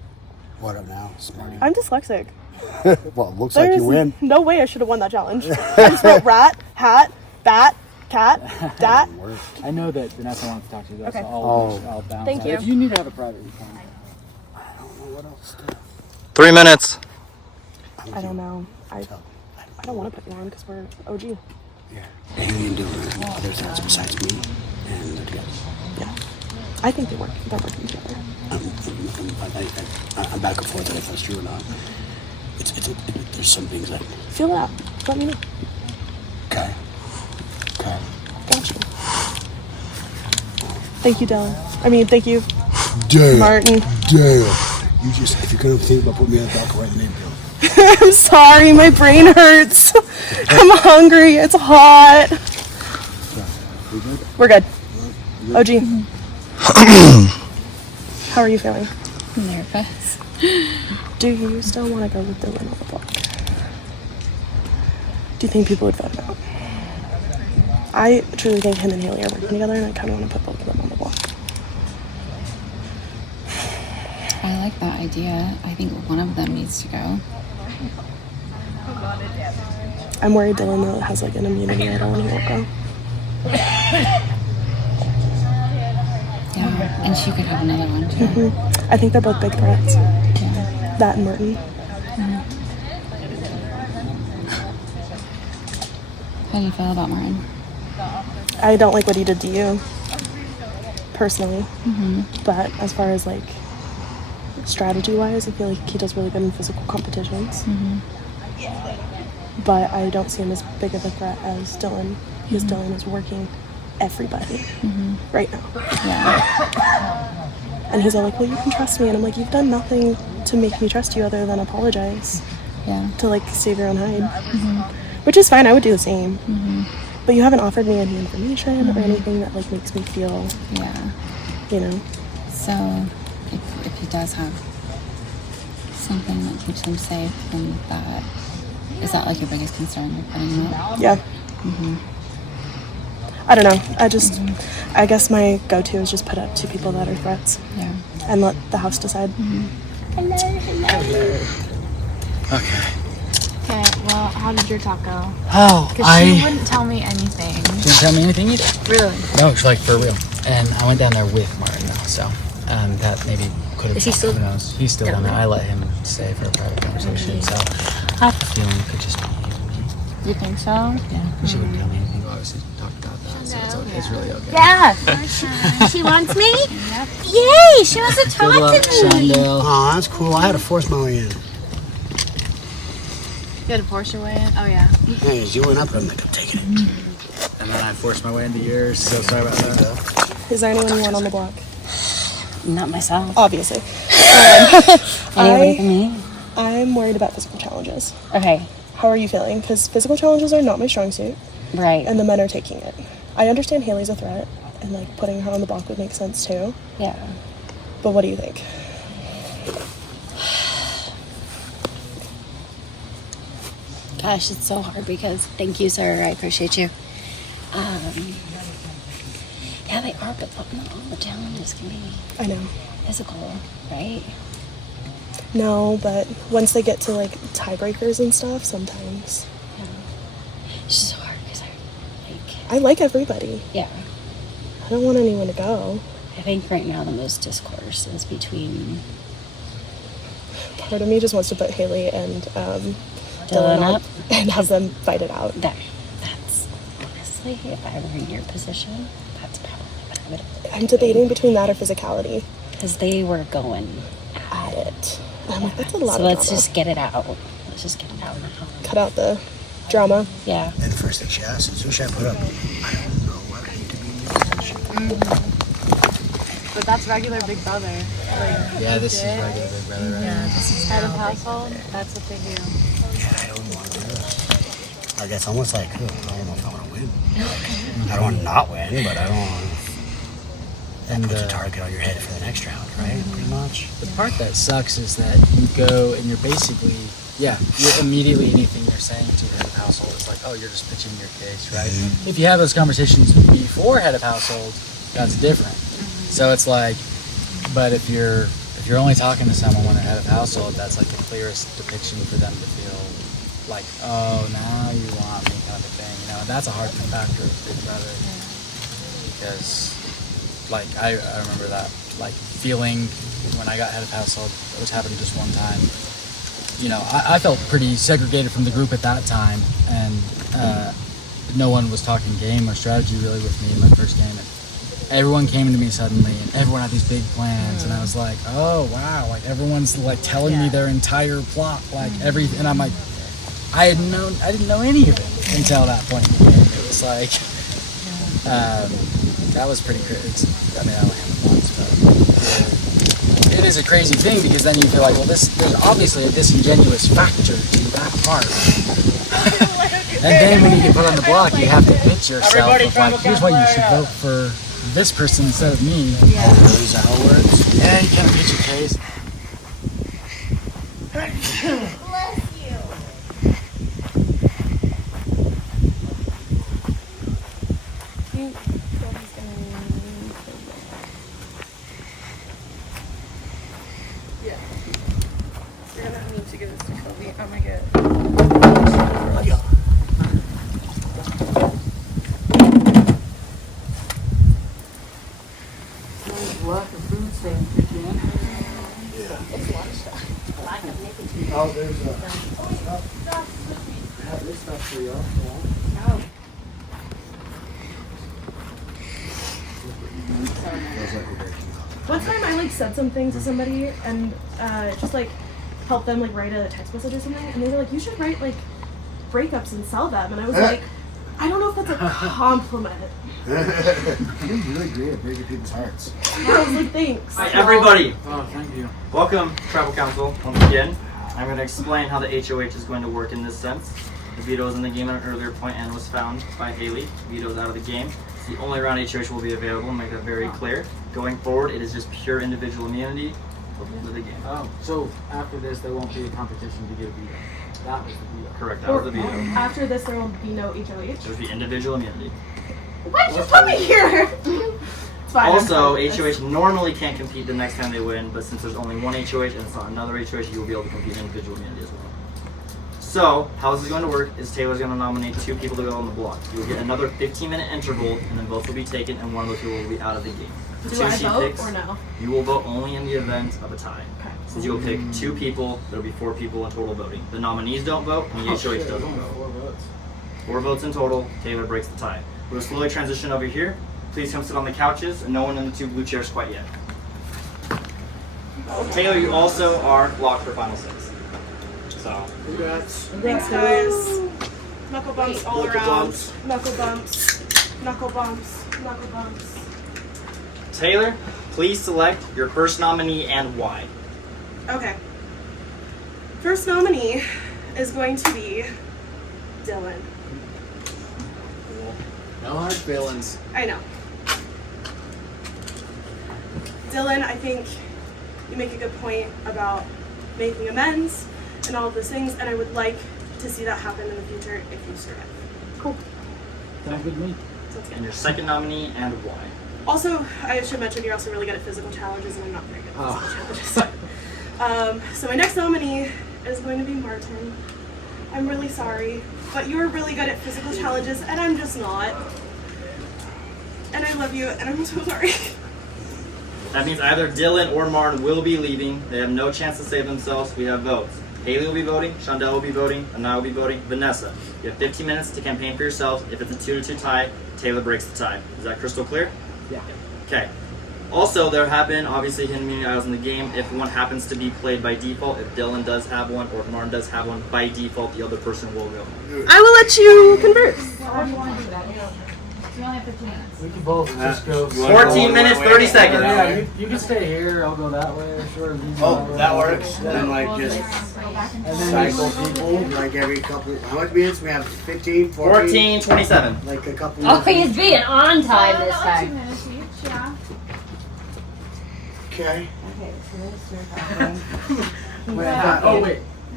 What up now? Smarty. I'm dyslexic. Well, it looks like There's you win. no way I should have won that challenge. I just wrote rat, hat, bat, cat, dat. I know that Vanessa wants to talk to you, though, Okay. so I'll bounce. Thank out. you. If you need to have a private, you can. I don't know what else to do. 3 minutes. I don't know. I don't want to put you on because we're OG. Yeah. And you can do other things besides me and together. Yeah. I think they're working together. I'm back and forth if that's true or not. There's some things that. Feel it out. Let me know. Okay. Got you. Thank you, Dylan. Thank you, Damn. Martin. Damn. You just, if you're gonna think about putting me on the dock, write the name down. I'm sorry, my brain hurts. I'm hungry. It's hot. We're good. OG. How are you feeling? Nervous. Do you still want to go with Dylan on the block? Do you think people would vote him out? I truly think him and Haley are working together, and I kind of want to put both of them on the block. I like that idea. I think one of them needs to go. I'm worried Dylan though has like an immunity idol and he won't go. Yeah, and she could have another one too. I think they're both big threats. Yeah. That and Martin. How do you feel about Martin? I don't like what he did to you, personally. But as far as like strategy-wise, I feel like he does really good in physical competitions. But I don't see him as big of a threat as Dylan, because Dylan is working everybody right now. Yeah. And he's all like, well, you can trust me. And I'm like, you've done nothing to make me trust you other than apologize. Yeah. To like save your own hide. Which is fine, I would do the same. But you haven't offered me any information or anything that like makes me feel, you know. So if he does have something that keeps him safe, then that is that like your biggest concern, like putting him up? Yeah. I don't know. I guess my go-to is just put up 2 people that are threats. Yeah. And let the house decide. Okay. Okay, well, how did your talk go? Oh, Because she wouldn't tell me anything. She didn't tell me anything either. Really? No, she's like, for real. And I went down there with Martin, though, so that maybe could have. Is he still Who knows? He's still down there. I let him stay for a private conversation, so I have a feeling it could just be you and me. You think so? Yeah. She wouldn't tell me anything. We obviously talked about that, so it's okay. It's really okay. Yeah. She wants me? Yay! She wants to talk Good luck, to me. Shondell. Oh, that's cool. I had to force my way in. You had to force your way in? Oh, yeah. Hey, as you went up, I'm like, I'm taking it. And then I forced my way into yours, so sorry about that. Is there anyone you want on the block? Not myself. Obviously. Anybody than me? I'm worried about physical challenges. Okay. How are you feeling? Because physical challenges are not my strong suit. Right. And the men are taking it. I understand Haley's a threat, and like putting her on the block would make sense too. Yeah. But what do you think? Gosh, it's so hard because thank you, sir. I appreciate you. Yeah, they are, but not all the challenges can be I know. physical, right? No, but once they get to like tiebreakers and stuff, sometimes. It's just hard because I like everybody. yeah. I don't want anyone to go. I think right now the most discourse is between Part of me just wants to put Haley and Dylan on up and have them fight it out. That's honestly, if I were in your position, that's probably what I would have. I'm debating between that or physicality. Because they were going at it. I'm like, that's a lot so of let's drama. just get it out. Let's just get it out now. Cut out the drama. Yeah. And the first thing she asked is, who should I put up? I don't know what I need to be in your position. But that's regular Big Brother. Like, Yeah, this is legit. regular Big Brother, right? Yeah, this is head of household. That's what they do. Yeah, I don't want to do that. Like, it's almost like, I don't know if I want to win. I don't want to not win, but I don't want to. That puts a target on your head for the next round, right? Pretty much. The part that sucks is that you go and you're basically, you're immediately anything you're saying to head of household is like, oh, you're just pitching your case, right? If you have those conversations before head of household, that's different. So it's like, but if you're only talking to someone when they're head of household, that's like the clearest depiction for them to feel like, oh, now you want me kind of a thing, you know. And that's a hard factor with Big Brother because, like, I remember that, like, feeling when I got head of household, it was happening just one time. You know, I felt pretty segregated from the group at that time, and no one was talking game or strategy really with me in my first game. And everyone came to me suddenly, and everyone had these big plans, and I was like, oh wow, like everyone's like telling me their entire plot, like everything, and I'm like, I didn't know any of it until that point in the game. It was like, that was pretty crazy. I mean, I only had it once, but it is a crazy thing because then you feel like, well, there's obviously a disingenuous factor to that part. And then when you get put on the block, you have to pitch yourself of like, here's why you should vote for this person instead of me. Yeah. Oh, really? Is that how it works? Yeah, you can't pitch your case. Bless you. Yeah. So you're gonna need to give this to Kobe. Oh my god. It's lunchtime. Lack of nicotine. Oh, there's I have this stuff for y'all. Oh. One time I like said something to somebody and just like helped them like write a text message or something, and they were like, you should write like breakups and sell them, and I was like, I don't know if that's a compliment. You're really great at breaking people's hearts. I was like, thanks. Hi, everybody. Oh, thank you. Welcome to Tribal Council once again. I'm going to explain how the HOH is going to work in this sense. The veto is in the game at an earlier point and was found by Haley. Veto is out of the game. It's the only round HOH will be available. Make that very clear. Going forward, it is just pure individual immunity till the end of the game. Oh, so after this, there won't be a competition to get a veto. That was the veto. Correct. That was the veto. After this, there will be no HOH. It would be individual immunity. Why'd you put me here? It's fine. Also, HOH normally can't compete the next time they win, but since there's only one HOH and it's not another HOH, you will be able to compete in individual immunity as well. So, how this is going to work is Taylor's going to nominate 2 people to go on the block. You will get another 15-minute interval, and then votes will be taken, and one of those people will be out of the game. The Do 2 I she vote picks, or no? you will vote only in the event of a tie. Okay. Since you will pick 2 people, there will be 4 people in total voting. The nominees don't vote, and the HOH doesn't vote. 4 votes. 4 votes in total. Taylor breaks the tie. We'll slowly transition over here. Please come sit on the couches, and no one in the 2 blue chairs quite yet. Taylor, you also are locked for final 6. So. Congrats. Thanks, guys. Knuckle bumps all Knuckle around. bumps. Knuckle bumps. Knuckle bumps. Knuckle bumps. Taylor, please select your first nominee and why. Okay. First nominee is going to be Dylan. No hard feelings. I know. Dylan, I think you make a good point about making amends and all of those things, and I would like to see that happen in the future if you survive. Cool. Sounds good to me. Sounds And good. your second nominee and why. Also, I should mention you're also really good at physical challenges, and I'm not very good at physical challenges. So my next nominee is going to be Martin. I'm really sorry, but you're really good at physical challenges, and I'm just not. And I love you, and I'm so sorry. That means either Dylan or Martin will be leaving. They have no chance to save themselves. We have votes. Haley will be voting, Shondell will be voting, and I will be voting. Vanessa, you have 15 minutes to campaign for yourselves. If it's a 2-2 tie, Taylor breaks the tie. Is that crystal clear? Yeah. Okay. Also, there have been obviously hidden immunity idols in the game. If one happens to be played by default, if Dylan does have one or if Martin does have one, by default the other person will go. I will let you converse. Why do you want to do that? You only have 15 minutes. We can both just go. 14 minutes, 30 seconds. Yeah, you can stay here. I'll go that way. Sure. Oh, that works. Then like just And then cycle people like every couple. How much minutes? We have 15, 14, 27. Like a couple. Oh, he's being on time Oh, this no, 2 time. minutes each, yeah. Okay. Okay, so this is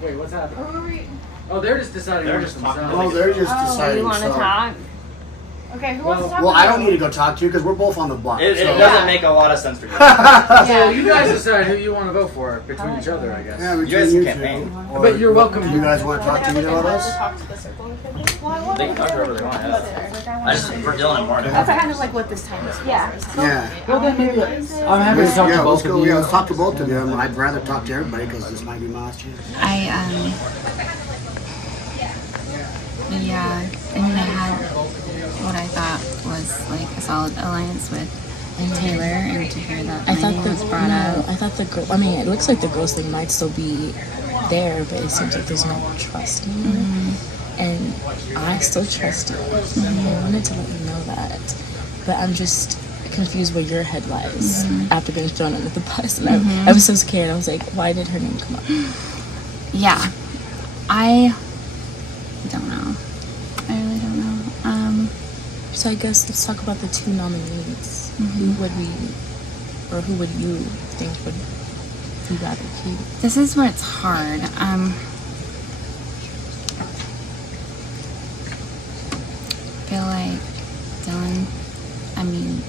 Wait, what's happening? Oh, wait. Oh, they're just deciding. They're amongst just talking. themselves. Oh, they're just Oh, deciding. you want to so- talk? Okay, who wants to talk Well, to I you? don't need to go talk to you because we're both on the block. It so. doesn't make a lot of sense for you. So you guys decide who you want to vote for between each other, I guess. Yeah, You guys can campaign. But you're welcome. You guys want to talk to either of us? Talk to the circle of people? They can talk whoever they want. Yeah. I just for Dylan and Martin. That's kind of like what this time is for. Yeah. Yeah. Well, then maybe I'm happy to talk to Yeah, let's both go. of Yeah, you. let's talk to both of them. I'd rather talk to everybody because this might be my last chance. Yeah, I mean, I had what I thought was like a solid alliance with Taylor, and to hear that I my thought name the was brought up. I thought the girl. I mean, it looks like the girls thing might still be there, but it seems like there's no trust anymore. And I still trust you. I wanted to let you know that, but I'm just confused where your head lies after being thrown under the bus. And I was so scared. I was like, why did her name come up? Yeah, I don't know. I really don't know. So I guess let's talk about the two nominees. Who would you think would you rather keep? This is where it's hard. Feel like Dylan. I mean,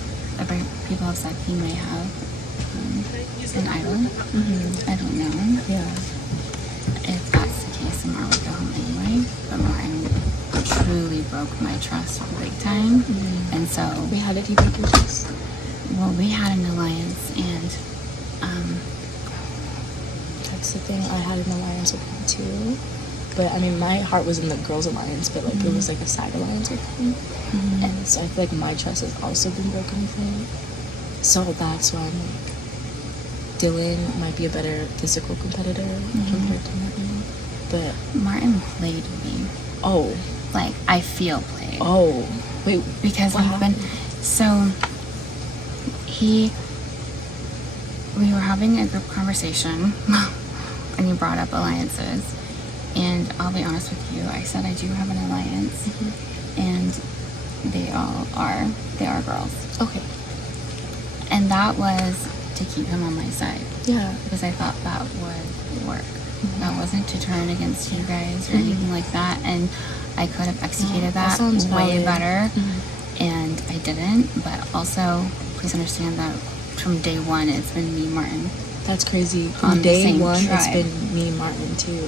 people have said he may have an idol. I don't know. Yeah. If that's the case, then Mar would go home anyway. But Martin truly broke my trust big time, and so How did he break your trust? well, we had an alliance, and That's the thing. I had an alliance with him too, but I mean, my heart was in the girls' alliance, but like it was like a side alliance with him, and so I feel like my trust has also been broken with him. So that's why I'm like, Dylan might be a better physical competitor compared to Martin, but Martin played me. oh, Like, I feel played. oh, wait, Because what we've been so we were having a group conversation and you brought up alliances, and I'll be honest with you, I said I do have an alliance, and they are girls, okay, and that was to keep him on my side yeah, because I thought that would work. That wasn't to turn against you guys or anything like that, and I could have executed that that sounds way valid. better, and I didn't. But also, please understand that from day one, it's been me, Martin. that's crazy. On From the day same one, it's tribe. been me, Martin too,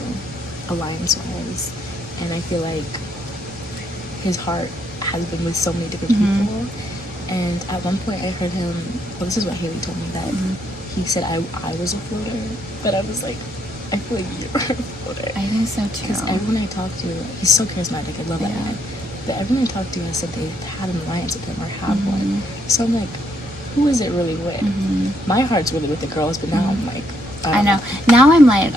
alliance-wise, and I feel like his heart has been with so many different people. And at one point, I heard him. Well, this is what Haley told me that he said I was a floater, but I was like, I feel like you're a floater. I think so too. Because everyone I talked to, he's so charismatic. I love that guy. But everyone I talked to, I said they had an alliance with him or have one. So I'm like, who is it really with? My heart's really with the girls, but now I'm like, I know. Now I'm like,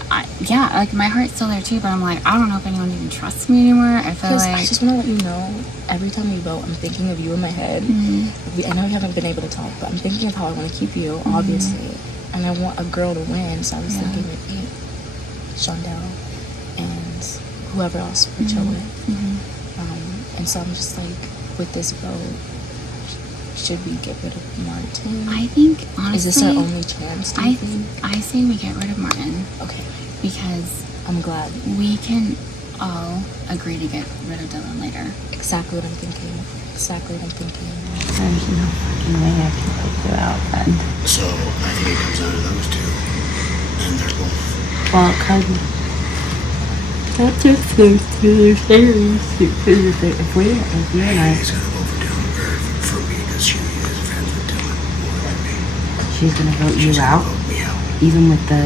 yeah, like my heart's still there too, but I'm like, I don't know if anyone even trusts me anymore. I feel Because like I just want to let you know, every time we vote, I'm thinking of you in my head. I know we haven't been able to talk, but I'm thinking of how I want to keep you, obviously. And I want a girl to win, so I was thinking maybe Shondell and whoever else we chill with. And so I'm just like, with this vote, should we get rid of Martin? I think honestly, Is this our only chance? Do you think? I say we get rid of Martin Okay, because I'm glad. we can all agree to get rid of Dylan later. Exactly what I'm thinking. Exactly what I'm thinking. There's no fucking way I can pick you out, but So I think it comes down to those two, and they're both. well, it could. Not just those two, there's series. Because if you and I, He's gonna vote for Dylan or for me because she is friends with Dylan more than me. she's gonna vote you She's out, gonna vote me out. even with the.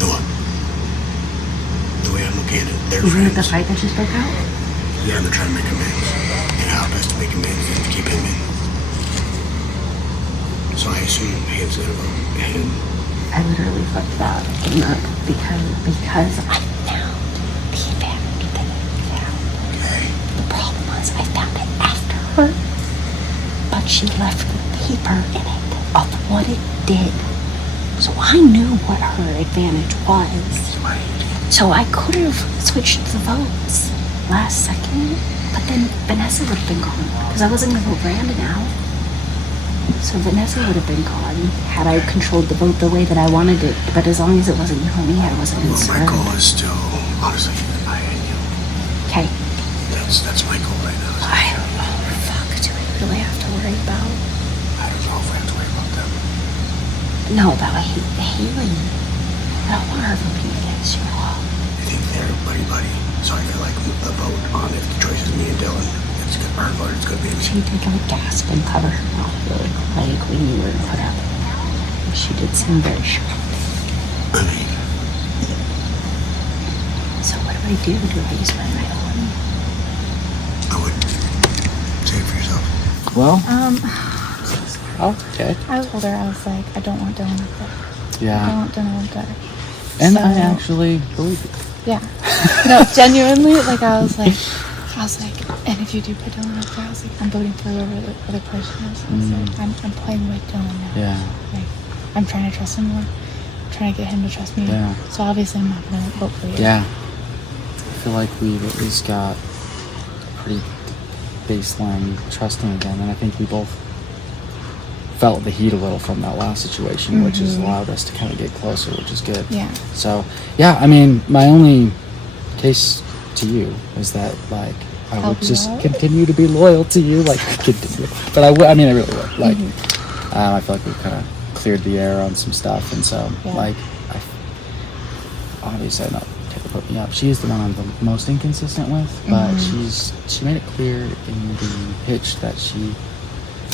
The what? The way I'm looking at it, they're Even with the friends. fight that just broke out? Yeah, and they're trying to make amends. And how best to make amends is to keep him in. So I assume Have's gonna vote him. I literally fucked that up because I found the advantage that I found. Okay. The problem was I found it after her, but she left the paper in it of what it did. So I knew what her advantage was. So I could have switched the votes last second, but then Vanessa would have been gone because I wasn't going to vote Brandon out. So Vanessa would have been gone had I controlled the vote the way that I wanted it. But as long as it wasn't you or me, I wasn't Well, my concerned. goal is still, honestly, I and you. Okay. That's my goal right now. I don't know. Fuck, do we really have to worry about? I don't know if we have to worry about them. No, about Haley. I don't want her voting against you all. I think they're buddy-buddy. So I feel like the vote on if the choice is me and Dylan, it's good. Our vote is going to be. She did like gasp and cover her mouth really quick when you were put up. She did seem very shocked. I mean, so what do I do? Do I use my idol on you? I would say it for yourself. Well, Okay. I told her, I was like, I don't want Dylan up there. Yeah. I don't want Dylan up there. And So- I actually believe it. Yeah. No, genuinely, like I was like, and if you do put Dylan up there, I was like, I'm voting for whoever the other person is. I was like, I'm playing with Dylan now. Yeah. Like, I'm trying to trust him more. I'm trying to get him to trust me. Yeah. So obviously I'm not gonna vote for you. Yeah. I feel like we've at least got pretty baseline trusting again, and I think we both felt the heat a little from that last situation, which has allowed us to kind of get closer, which is good. Yeah. So, yeah, I mean, my only case to you is that, like, I would Help you just out? continue to be loyal to you, like, continue. But I really would. Like, I feel like we've kind of cleared the air on some stuff, and so, Yeah. like, obviously, I know Taylor put me up. She is the one I'm the most inconsistent with, but she made it clear in the pitch that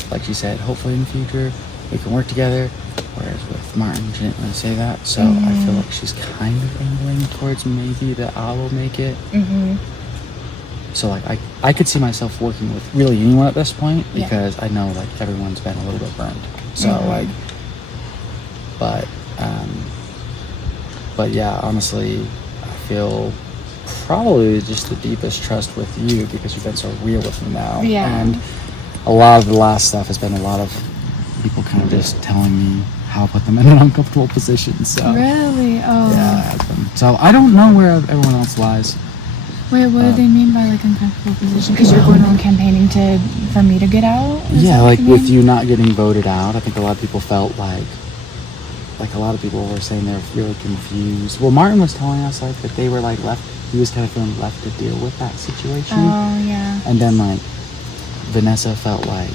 like she said, hopefully in the future we can work together. Whereas with Martin, she didn't really say that. So I feel like she's kind of angling towards maybe that I will make it. So like I could see myself working with really anyone at this point because I know like everyone's been a little bit burned. So like, but yeah, honestly, I feel probably just the deepest trust with you because you've been so real with me now. Yeah. And a lot of the last stuff has been a lot of people kind of just telling me how I put them in an uncomfortable position. So Really? Oh. yeah, it has been. So I don't know where everyone else lies. Wait, what do they mean by like uncomfortable position? Because you're going on campaigning for me to get out? Is Yeah, that what like you with mean? you not getting voted out, I think a lot of people felt like a lot of people were saying they're really confused. Well, Martin was telling us like that they were like left. He was kind of feeling left to deal with that situation. Oh, yeah. And then like Vanessa felt like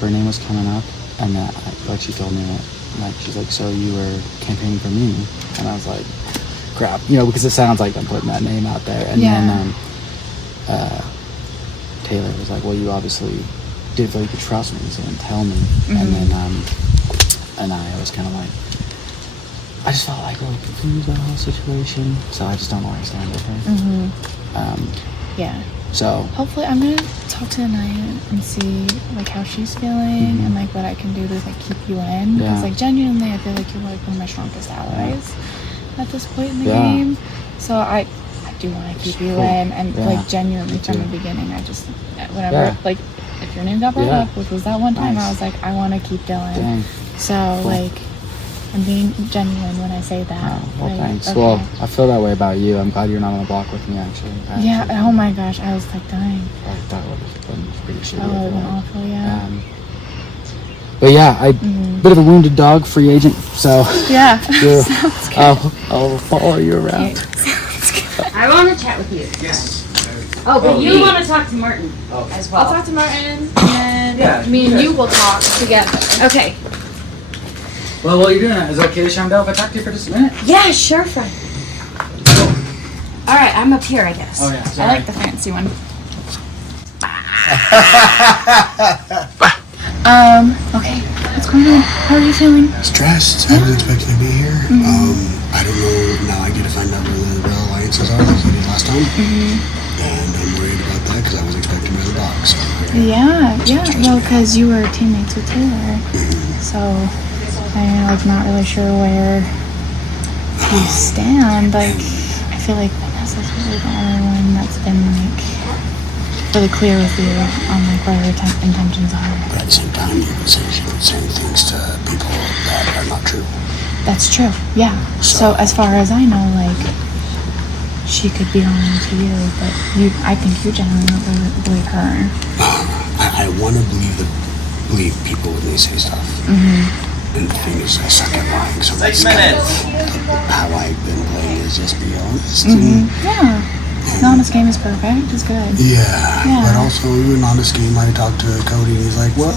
her name was coming up, and that like she told me that like she's like, so you were campaigning for me, and I was like, crap, because it sounds like I'm putting that name out there. And then Taylor was like, well, you obviously did feel you could trust me, so then tell me. And then and I was kind of like, I just felt like really confused by the whole situation, so I just don't know where I stand with her. Yeah. So Hopefully, I'm gonna talk to Anaya and see like how she's feeling and like what I can do to like keep you in. Because like genuinely, I feel like you're like one of my strongest allies at this point in the game. So I do want to keep you in, and like genuinely from the beginning, I just whenever like if your name got brought up, which was that one time, I was like, I want to keep Dylan. Dang. So like, I'm being genuine when I say that. well, like, thanks. okay. Well, I feel that way about you. I'm glad you're not on the block with me, actually. Yeah. Oh my gosh, I was like dying. Like, that would have been pretty shitty. That would have been I awful. Yeah. But yeah, bit of a wounded dog, free agent. So Yeah. yeah, Sounds good. I'll follow you around. I want to chat with you. Yes. Oh, but you want to talk to Martin as well. I'll talk to Martin, and then me and you will talk together. Okay. Well, while you're doing that, is it okay to Shondell if I talk to you for just a minute? Yeah, sure, friend. All right, I'm up here, I guess. Oh yeah, I sorry. like the fancy one. Okay. What's going on? How are you feeling? Stressed. I was expecting to be here. I don't know. Now I get to find out where the real alliances are, like we did last time. And I'm worried about that because I was expecting to be in the box. So Yeah. Well, because you were teammates with Taylor, so I'm like not really sure where you stand. Like, I feel like Vanessa's really the only one that's been like really clear with you on like what her intentions are. But at the same time, you would say she would say things to people that are not true. That's true. Yeah. So as far as I know, like she could be lying to you, but I think you generally don't believe her. I want to believe people when they say stuff. And the thing is, I suck at lying. So that's kind of how I've been playing is just be honest. Yeah. The honest game is perfect. It's good. Yeah. But also, in honest game, I talked to Cody, and he's like, well,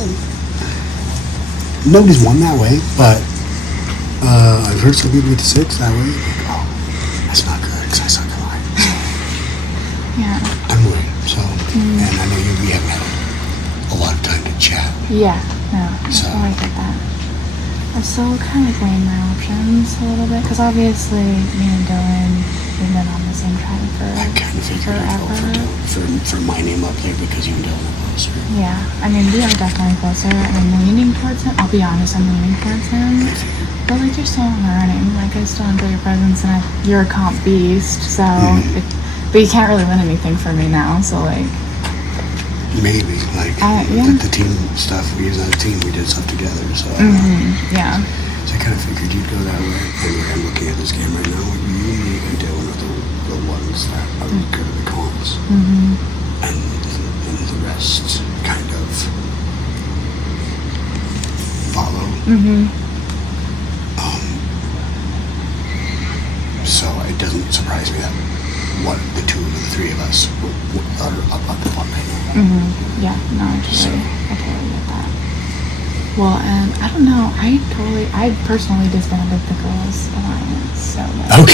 nobody's won that way, but I've heard some people get to 6 that way. Like, oh, that's not good, because I suck at lying. So, Yeah. I'm worried. So, and I know we haven't had a lot of time to chat. Yeah. No. So. I get that. I'm still kind of weighing my options a little bit, because obviously me and Dylan, we've been on the same track I kind of figured you'd vote for my name up there because you and Dylan are closer. Yeah, I mean, we are definitely closer, and I'm leaning towards him. I'll be honest, I'm leaning towards him. But, like, you're still in the running. Like, I still enjoy your presence, and you're a comp beast, so... but you can't really win anything for me now, so, like... Maybe, like, the team stuff, we use on a team, we did stuff together, so... Yeah. So I kind of figured you'd go that way. Anyway, I'm looking at this game right now. Like, me and Dylan are the ones that are good at the comps. And the rest kind of follow. So it doesn't surprise me that the 2 of the 3 of us are up on the one right now. Yeah, no, I totally get that. Well, and I don't know, I personally disbanded the Girls Alliance, so like,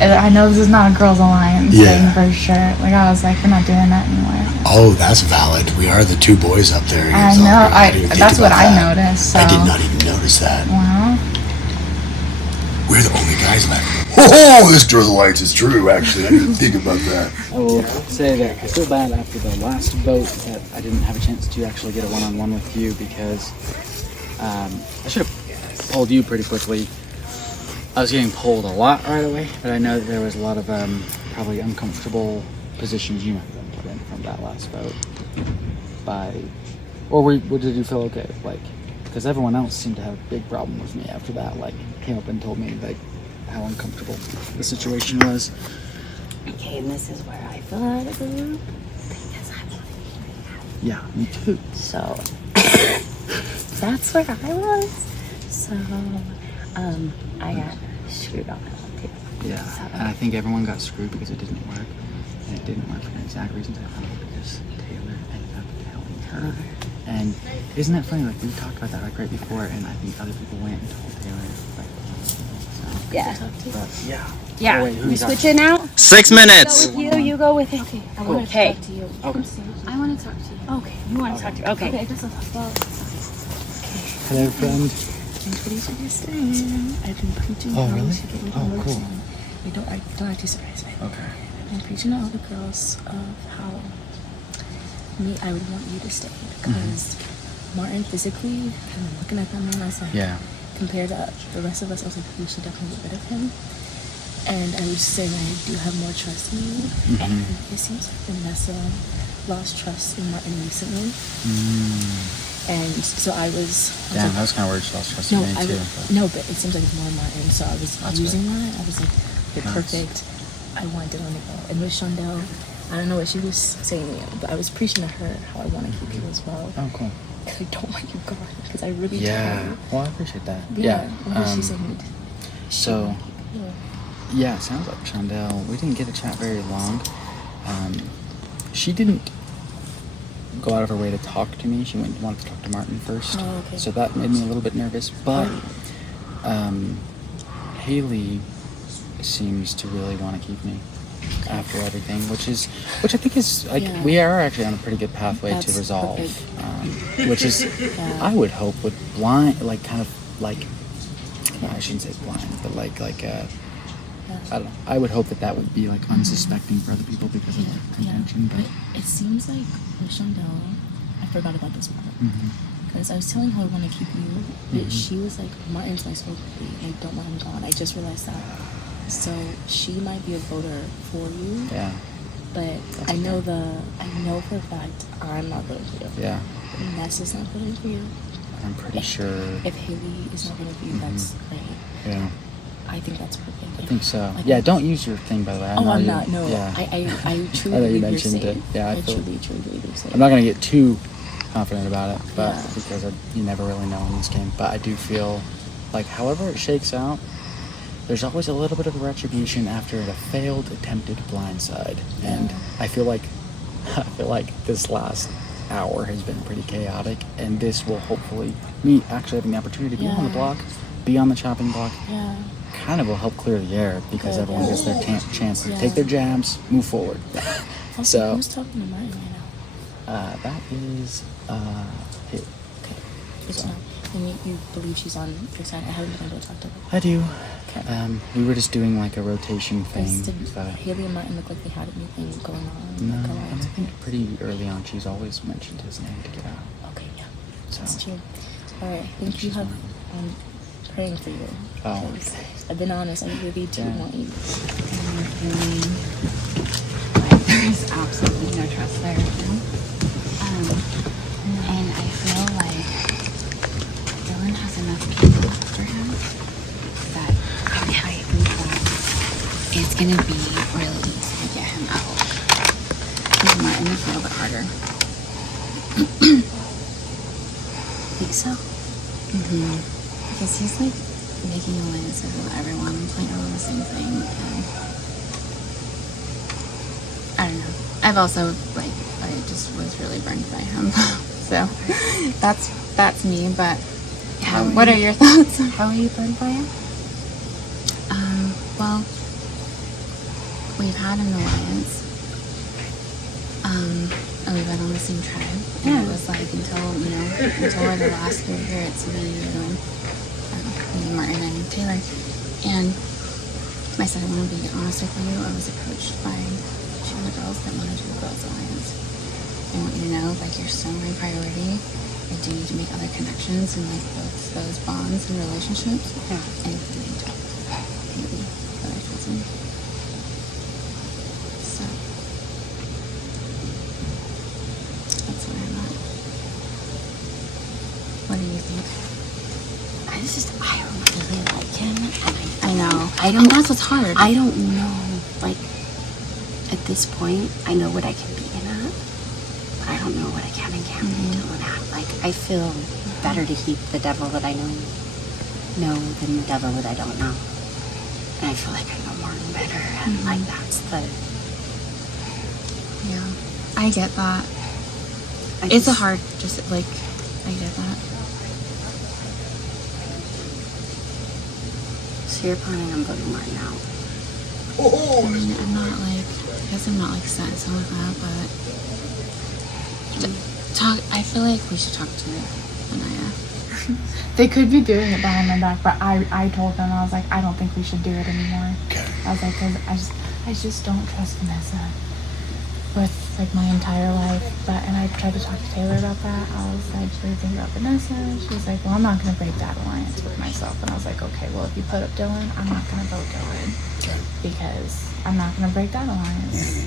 I know this is not a Girls Alliance thing for sure. Like, I was like, we're not doing that anymore. Oh, that's valid. We are the 2 boys up there. I know, that's what I noticed. So. I did not even notice that. Wow. We're the only guys left. Oh, this Girls Alliance is true, actually. I didn't think about that. I will say that I feel bad after the last vote that I didn't have a chance to actually get a one-on-one with you because I should have pulled you pretty quickly. I was getting pulled a lot right away, but I know that there was a lot of probably uncomfortable positions you might have been put in from that last vote. Did you feel okay? Like, because everyone else seemed to have a big problem with me after that. Like, came up and told me like how uncomfortable the situation was. Okay, and this is where I fell out of the group because I wanted to. Yeah, me too. So that's where I was. So I got screwed on that one too. Yeah, so. and I think everyone got screwed because it didn't work. And it didn't work for the exact reasons I thought, because Taylor ended up telling her. And isn't that funny? Like, we talked about that like right before, and I think other people went and told Taylor. Like, so. Yeah. But, yeah. Yeah. Oh, wait, we switching out? 6 minutes. Go with you go with it. Okay. I want to talk to you. Okay. I want to talk to you. Okay. You want to talk to me? Okay. Okay, just well. Hello, friend. Nobody's understand. I've been preaching Oh, how really? we should get rid of works Cool. and we don't act too surprised by it. Okay. I've been preaching to all the girls of how I would want you to stay because Martin physically, kind of looking at that man, I was like, compared to the rest of us, I was like, we should definitely get rid of him. And I would say I do have more trust in you. And it seems like Vanessa lost trust in Martin recently. And so I was Damn, that was kind of weird. She lost trust in me too. But it seems like it's more Martin. So I was using that. I was like, they're perfect. I want Dylan to go. And with Shondell, I don't know what she was saying to you, but I was preaching to her how I want to keep you as well. Oh, cool. I don't want you gone because I really do. Well, I appreciate that. She said so, yeah, it sounds like Shondell. We didn't get to chat very long. She didn't go out of her way to talk to me. She wanted to talk to Martin first. Oh, okay. So that made me a little bit nervous. But Haley seems to really want to keep me after everything, which I think is like we are actually on a pretty good pathway to resolve, which is I would hope would I shouldn't say blind, but I don't know. I would hope that would be like unsuspecting for other people because of the intention. But it seems like with Shondell, I forgot about this part. Because I was telling her I want to keep you, but she was like, Martin's my soul baby. I don't want him gone. I just realized that. So she might be a voter for you. Yeah. But I know for a fact I'm not voting for you. Yeah. Ness is not voting for you. I'm pretty sure. If Haley is not voting for you, that's great. Yeah. I think that's perfect. I think so. Don't use your thing, by the way. I'm not. No. Yeah. I truly I know you believe mentioned you're it. safe. Yeah, I truly believe you're safe. I'm not going to get too confident about it, but because you never really know in this game. But I do feel like however it shakes out, there's always a little bit of retribution after a failed attempted blindside, and I feel like this last hour has been pretty chaotic, and this will hopefully, me actually having the opportunity to be on the block, be on the chopping block, kind of will help clear the air because everyone gets their chance to take their jabs, move forward. So who's talking to Martin right now? that is Haley. Okay, good to know. And you believe she's on your side? I haven't been able to talk to her. I do. Okay. We were just doing like a rotation thing. Did but Haley and Martin look like they had anything going on? no, Like, I think pretty early on she's always mentioned his name to get out. Okay, yeah. So. That's true. Alright, I think you have, I'm praying for you. Oh, Because I've been honest, I really do want you. There's absolutely no trust there. And I feel like Dylan has enough people for him that I think that it's gonna be really easy to get him out. Because Martin is a little bit harder. Think so? Because he's like making alliances with everyone, like all the same thing. And I don't know. I've also like I just was really burned by him. So that's me, but what are your thoughts? How are you burned by him? Well, we've had an alliance. And we've been on the same tribe. And it was like until we're the last group here at C.Y.S.B.B, me, Martin, and Taylor. And I said, I want to be honest with you, I was approached by two other girls that want to do a girls' alliance. I want you to know, like, you're so my priority. I do need to make other connections and like those bonds and relationships. And you don't. Maybe that I told him. So that's where I'm at. What do you think? I really like him. I know. And that's what's hard. I don't know. Like, at this point, I know what I can be in at, but I don't know what I can and can't be Dylan at. Like, I feel better to keep the devil that I know than the devil that I don't know. And I feel like I know Martin better, and like that's the. Yeah, I get that. It's a hard, just like, I get that. So you're planning on voting Martin out? I mean, I'm not like, I guess I'm not like set in stone with that, but I feel like we should talk to Anaya. They could be doing it behind my back, but I told them, I was like, I don't think we should do it anymore. Okay. I was like, cause I just don't trust Vanessa with like my entire life. And I tried to talk to Taylor about that. I was like, what do you think about Vanessa? She was like, well, I'm not gonna break that alliance with myself. And I was like, okay, well, if you put up Dylan, I'm not gonna vote Dylan. Okay. Because I'm not gonna break that alliance,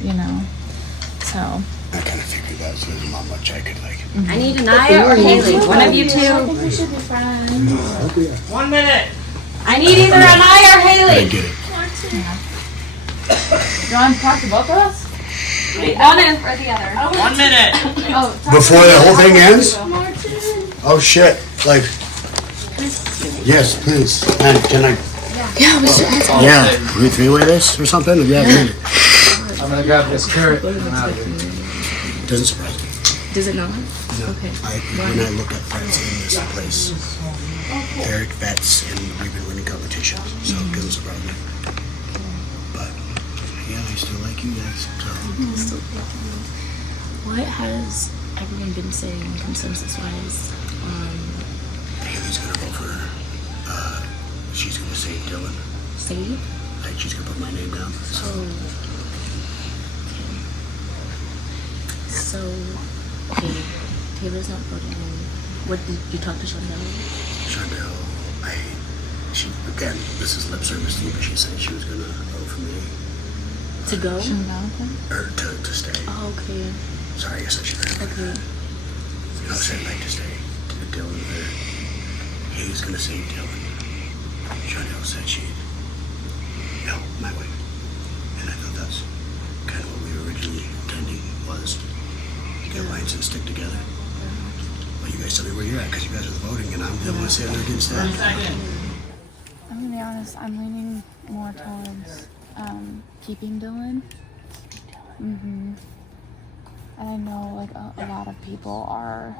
So I kind of figured that, so there's not much I could like. I need Anaya or Haley. One of you I two. think we should be friends. 1 minute. I need either Anaya or I Haley. get it. You want to talk to both of us? Wait, one or the other. 1 minute. Oh, Before the whole thing ends? Oh shit! Like, yes, please. And can I? yeah, we should. Yeah, can we three-way this or something? Yeah. I'm gonna grab this carrot. Doesn't surprise me. Does it not? No. Okay. When I look at friends in this place, they're vets and we've been winning competitions, so it doesn't surprise me. But yeah, I still like you guys. So. What has everyone been saying consensus-wise? Haley's gonna vote for her. She's gonna save Dylan. Save? Like she's gonna put my name down. So. So, okay, Taylor's not voting. What did you talk to Chandel? Chandel, she again, this is lip service to you, but she said she was gonna vote for me. To go? Or to stay. Oh, okay. Sorry, I said she was Okay. I said like to stay. Dylan there. Haley's gonna save Dylan. Chandel said she'd help my way. And I thought that's kind of what we were originally intending was get alliance and stick together. Well, you guys tell me where you're at because you guys are voting and I'm the one sitting there against that. I'm gonna be honest. honest, I'm leaning more towards keeping Dylan. And I know like a lot of people are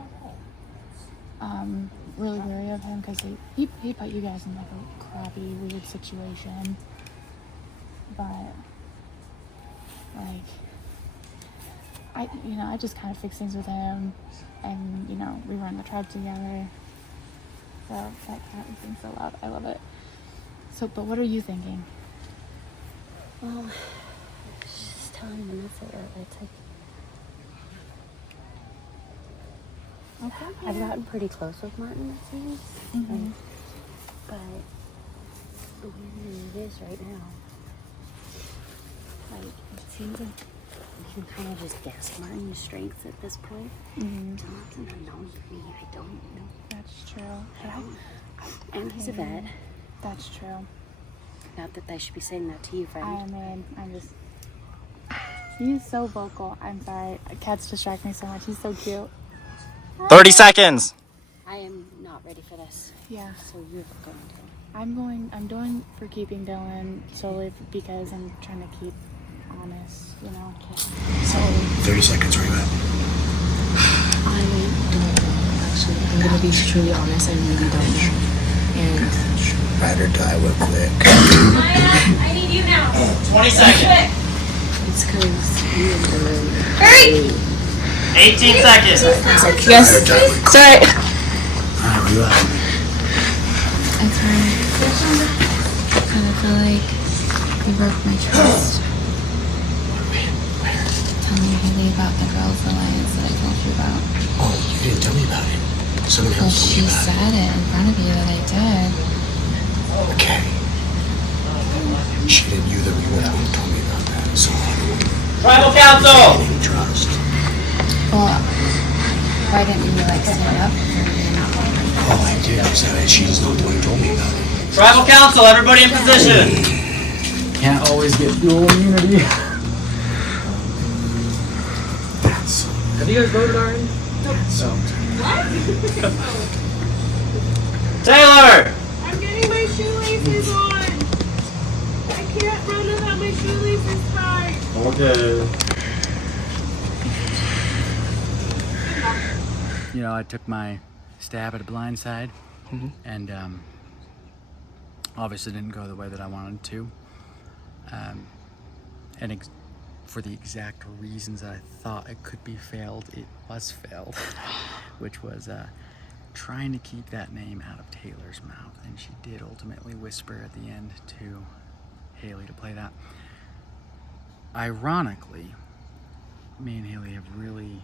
really wary of him because he put you guys in like a crappy, weird situation. But like I just kind of fix things with him, and we run the tribe together. So that cat is being so loud. I love it. So, but what are you thinking? Well, just telling Vanessa it's like I've gotten pretty close with Martin, it seems. But the way it is right now, like it seems like we can kind of just guess Martin's strengths at this point. Dylan's an unknown for me. I don't know. That's true. And he's a vet. That's true. Not that I should be saying that to you, friend. I mean, he's so vocal. I'm sorry. Cats distract me so much. He's so cute. 30 seconds. I am not ready for this. Yeah. So you're going to. I'm doing for keeping Dylan solely because I'm trying to keep honest, So 30 seconds, where you at? I don't know, actually. I'm gonna be truly honest, I really don't know. And Ride or die real quick. I need you now. 20 seconds. it's because you and Dylan. Hurry! 18 seconds. Yes. Sorry. Alright, where you at? I kind of feel like you broke my trust. Telling Haley about the girls' alliance that I told you about. Oh, you didn't tell me about it. Somebody Well, else told she me about said it in front of you that I did. it. Okay. She didn't. You the one who told me about that. So I don't Tribal Council. any trust. Well, why didn't you stand up for me? All I did is that she's not the one who told me about it. Tribal Council, everybody in position. Can't always get dual immunity. Have you guys voted already? Taylor. I'm getting my shoelaces on. I can't run without my shoelaces tied. Okay. I took my stab at a blind side, and obviously didn't go the way that I wanted to. For the exact reasons that I thought it could be failed, it was failed, which was trying to keep that name out of Taylor's mouth, and she did ultimately whisper at the end to Haley to play that. Ironically, me and Haley have really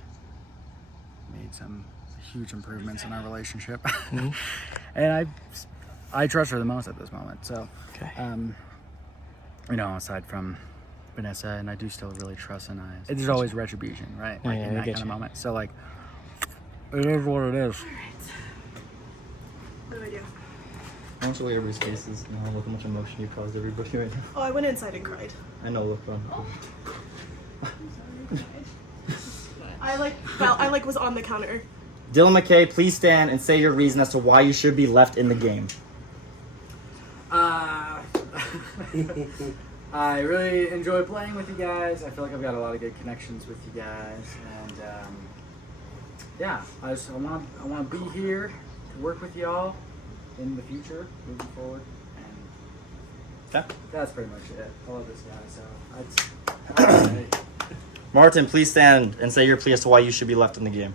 made some huge improvements in our relationship, and I trust her the most at this moment. So, aside from Vanessa, and I do still really trust, and there's always retribution, right? Like in that kind of moment. So like, it is what it is. No idea. I want you to look at everybody's faces and look how much emotion you caused everybody right now. Oh, I went inside and cried. I know, look fun. I was on the counter. Dylan McKay, please stand and say your reason as to why you should be left in the game. I really enjoy playing with you guys. I feel like I've got a lot of good connections with you guys, and I want to be here to work with y'all in the future, moving forward. And that's pretty much it. I love this guy, so I'd say. Martin, please stand and say your plea as to why you should be left in the game.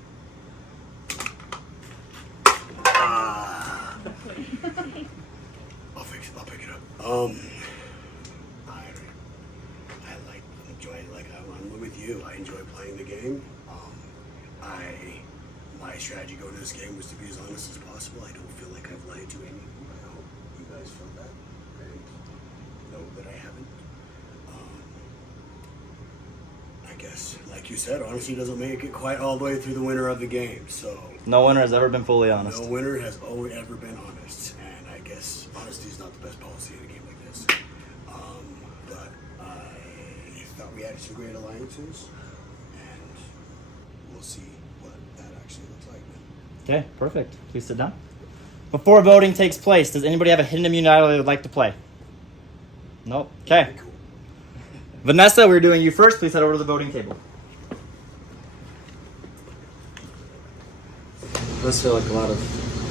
I'll pick it up. I'm with you. I enjoy playing the game. My strategy going to this game was to be as honest as possible. I don't feel like I've lied to any of you. I hope you guys feel that. I know that I haven't. I guess, like you said, honesty doesn't make it quite all the way through the winner of the game. So No winner has ever been fully honest. no winner has ever been honest, and I guess honesty is not the best policy in a game like this. But I thought we had some great alliances, and we'll see what that actually looks like. Okay, perfect. Please sit down. Before voting takes place, does anybody have a hidden immunity they would like to play? Nope. Okay. Vanessa, we're doing you first. Please head over to the voting table. I just feel like a lot of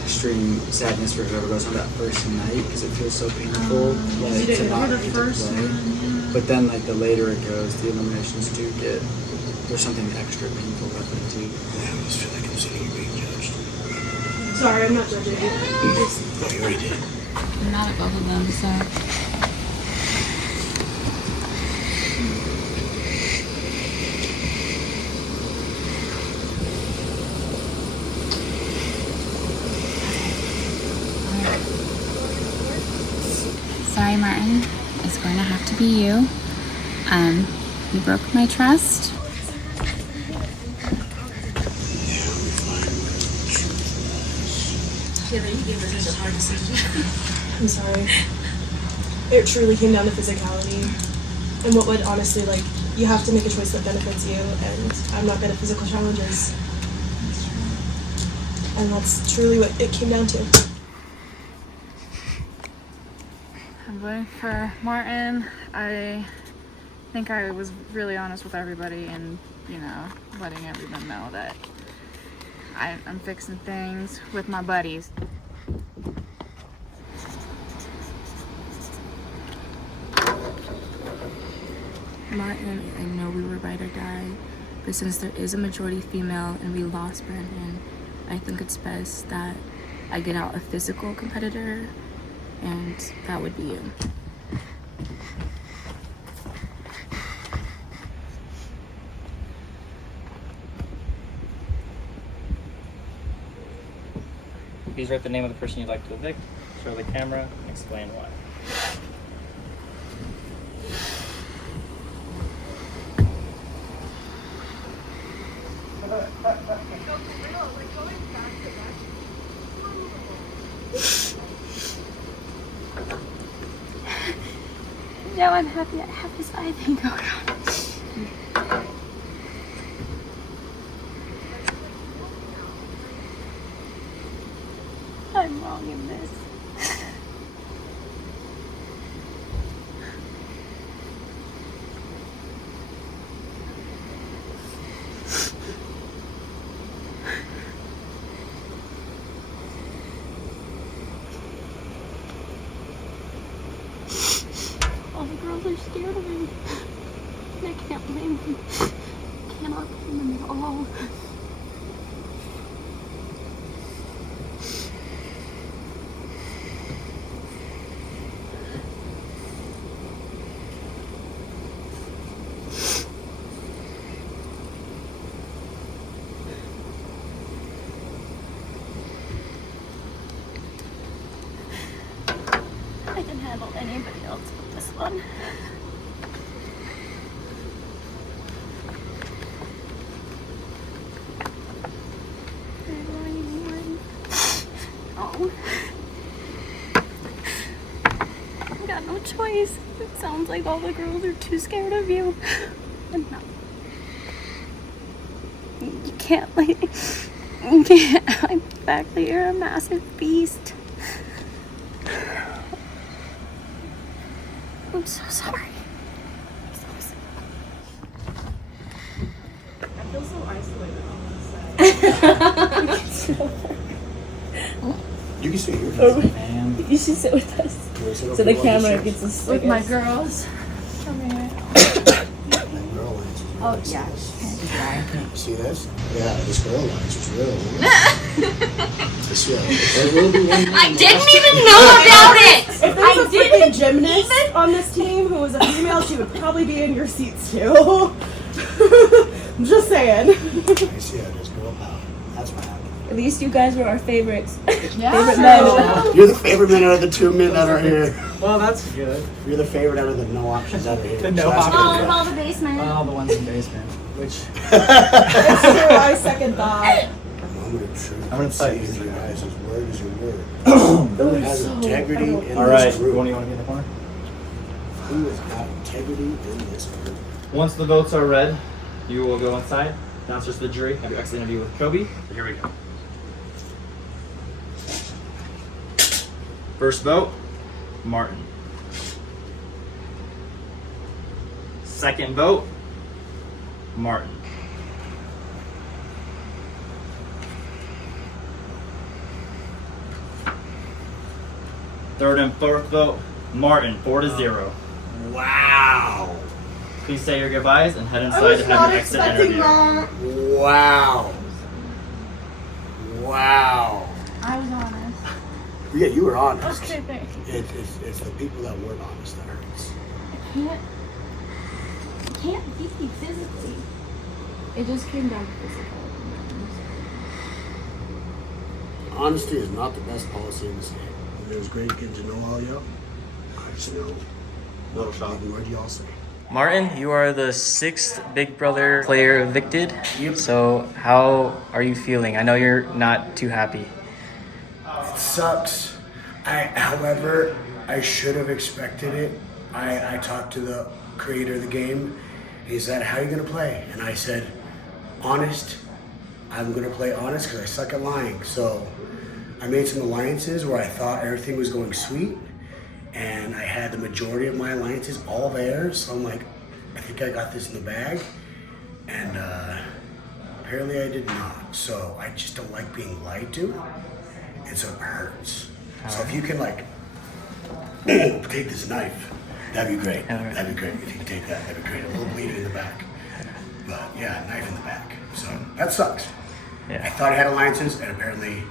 extreme sadness for whoever goes on that first night because it feels so painful. Like, to not get to play. But then, like, the later it goes, the eliminations do get. There's something extra painful about them too. I almost feel like I'm sitting here being judged. Sorry, I'm not judging you. No, you already did. I'm mad at both of them, so. Sorry, Martin. It's going to have to be you. You broke my trust. I'm sorry. It truly came down to physicality. And what would honestly, like, you have to make a choice that benefits you, and I'm not good at physical challenges. And that's truly what it came down to. I'm voting for Martin. I think I was really honest with everybody and, you know, letting everyone know that I'm fixing things with my buddies. Martin, I know we were right or die, but since there is a majority female and we lost Brandon, I think it's best that I get out a physical competitor, and that would be you. Please write the name of the person you'd like to evict, show the camera, and explain why. Now I'm happy I have this eye thing going on. I'm wrong in this. All the girls are scared of me. And I can't blame them. Cannot blame them at all. I can handle anybody else but this one. Oh. I got no choice. It sounds like all the girls are too scared of you. I'm not. You can't, like, you can't act back like you're a massive beast. I'm so sorry. I feel so isolated on this side. You can sit here. You should sit with us. So the camera gets us With my girls. Come here. Oh, yeah. See this? Yeah, this girl lines is real. This there will be one. I didn't even know about it! If there was a freaking gymnast on this team who was a female, she would probably be in your seats too. I'm just saying. I see how this girl power. That's what happened. At least you guys were our favorites. Yeah. Favorite men. You're the favorite man out of the 2 men that are here. Well, that's good. You're the favorite out of the no options that are here. The no So that's options. good. Oh, all the basement. Oh, the ones in the basement. Which It's true, I second thought. I'm gonna say you guys' word is your word. Who Who has integrity in All right, this group? you want to be in the corner? Who has got integrity in this group? Once the votes are read, you will go inside, downstairs to the jury, have your exit interview with Kobe. So here we go. First vote, Martin. Second vote, Martin. Third and fourth vote, Martin, 4-0. Wow. Please say your goodbyes and head inside to have your exit interview. Wow. Wow. I was honest. Yeah, you were honest. Okay, thanks. It's the people that weren't honest that hurts. I can't be physically. It just came down to physical. Honesty is not the best policy in this game. It was great getting to know all y'all. I just know Little shot. what y'all say. Martin, you are the 6th Big Brother player evicted. Yep. So how are you feeling? I know you're not too happy. It sucks. However, I should have expected it. I talked to the creator of the game. He said, "How are you gonna play?" And I said, "Honest. I'm gonna play honest because I suck at lying." So I made some alliances where I thought everything was going sweet, and I had the majority of my alliances all there. So I'm like, I think I got this in the bag, and apparently I did not. So I just don't like being lied to, and so it hurts. So if you can like take this knife, that'd be great. That'd be great if you could take that. That'd be great. A little bleeding in the back, but yeah, knife in the back. So that sucks. Yeah. I thought I had alliances, and apparently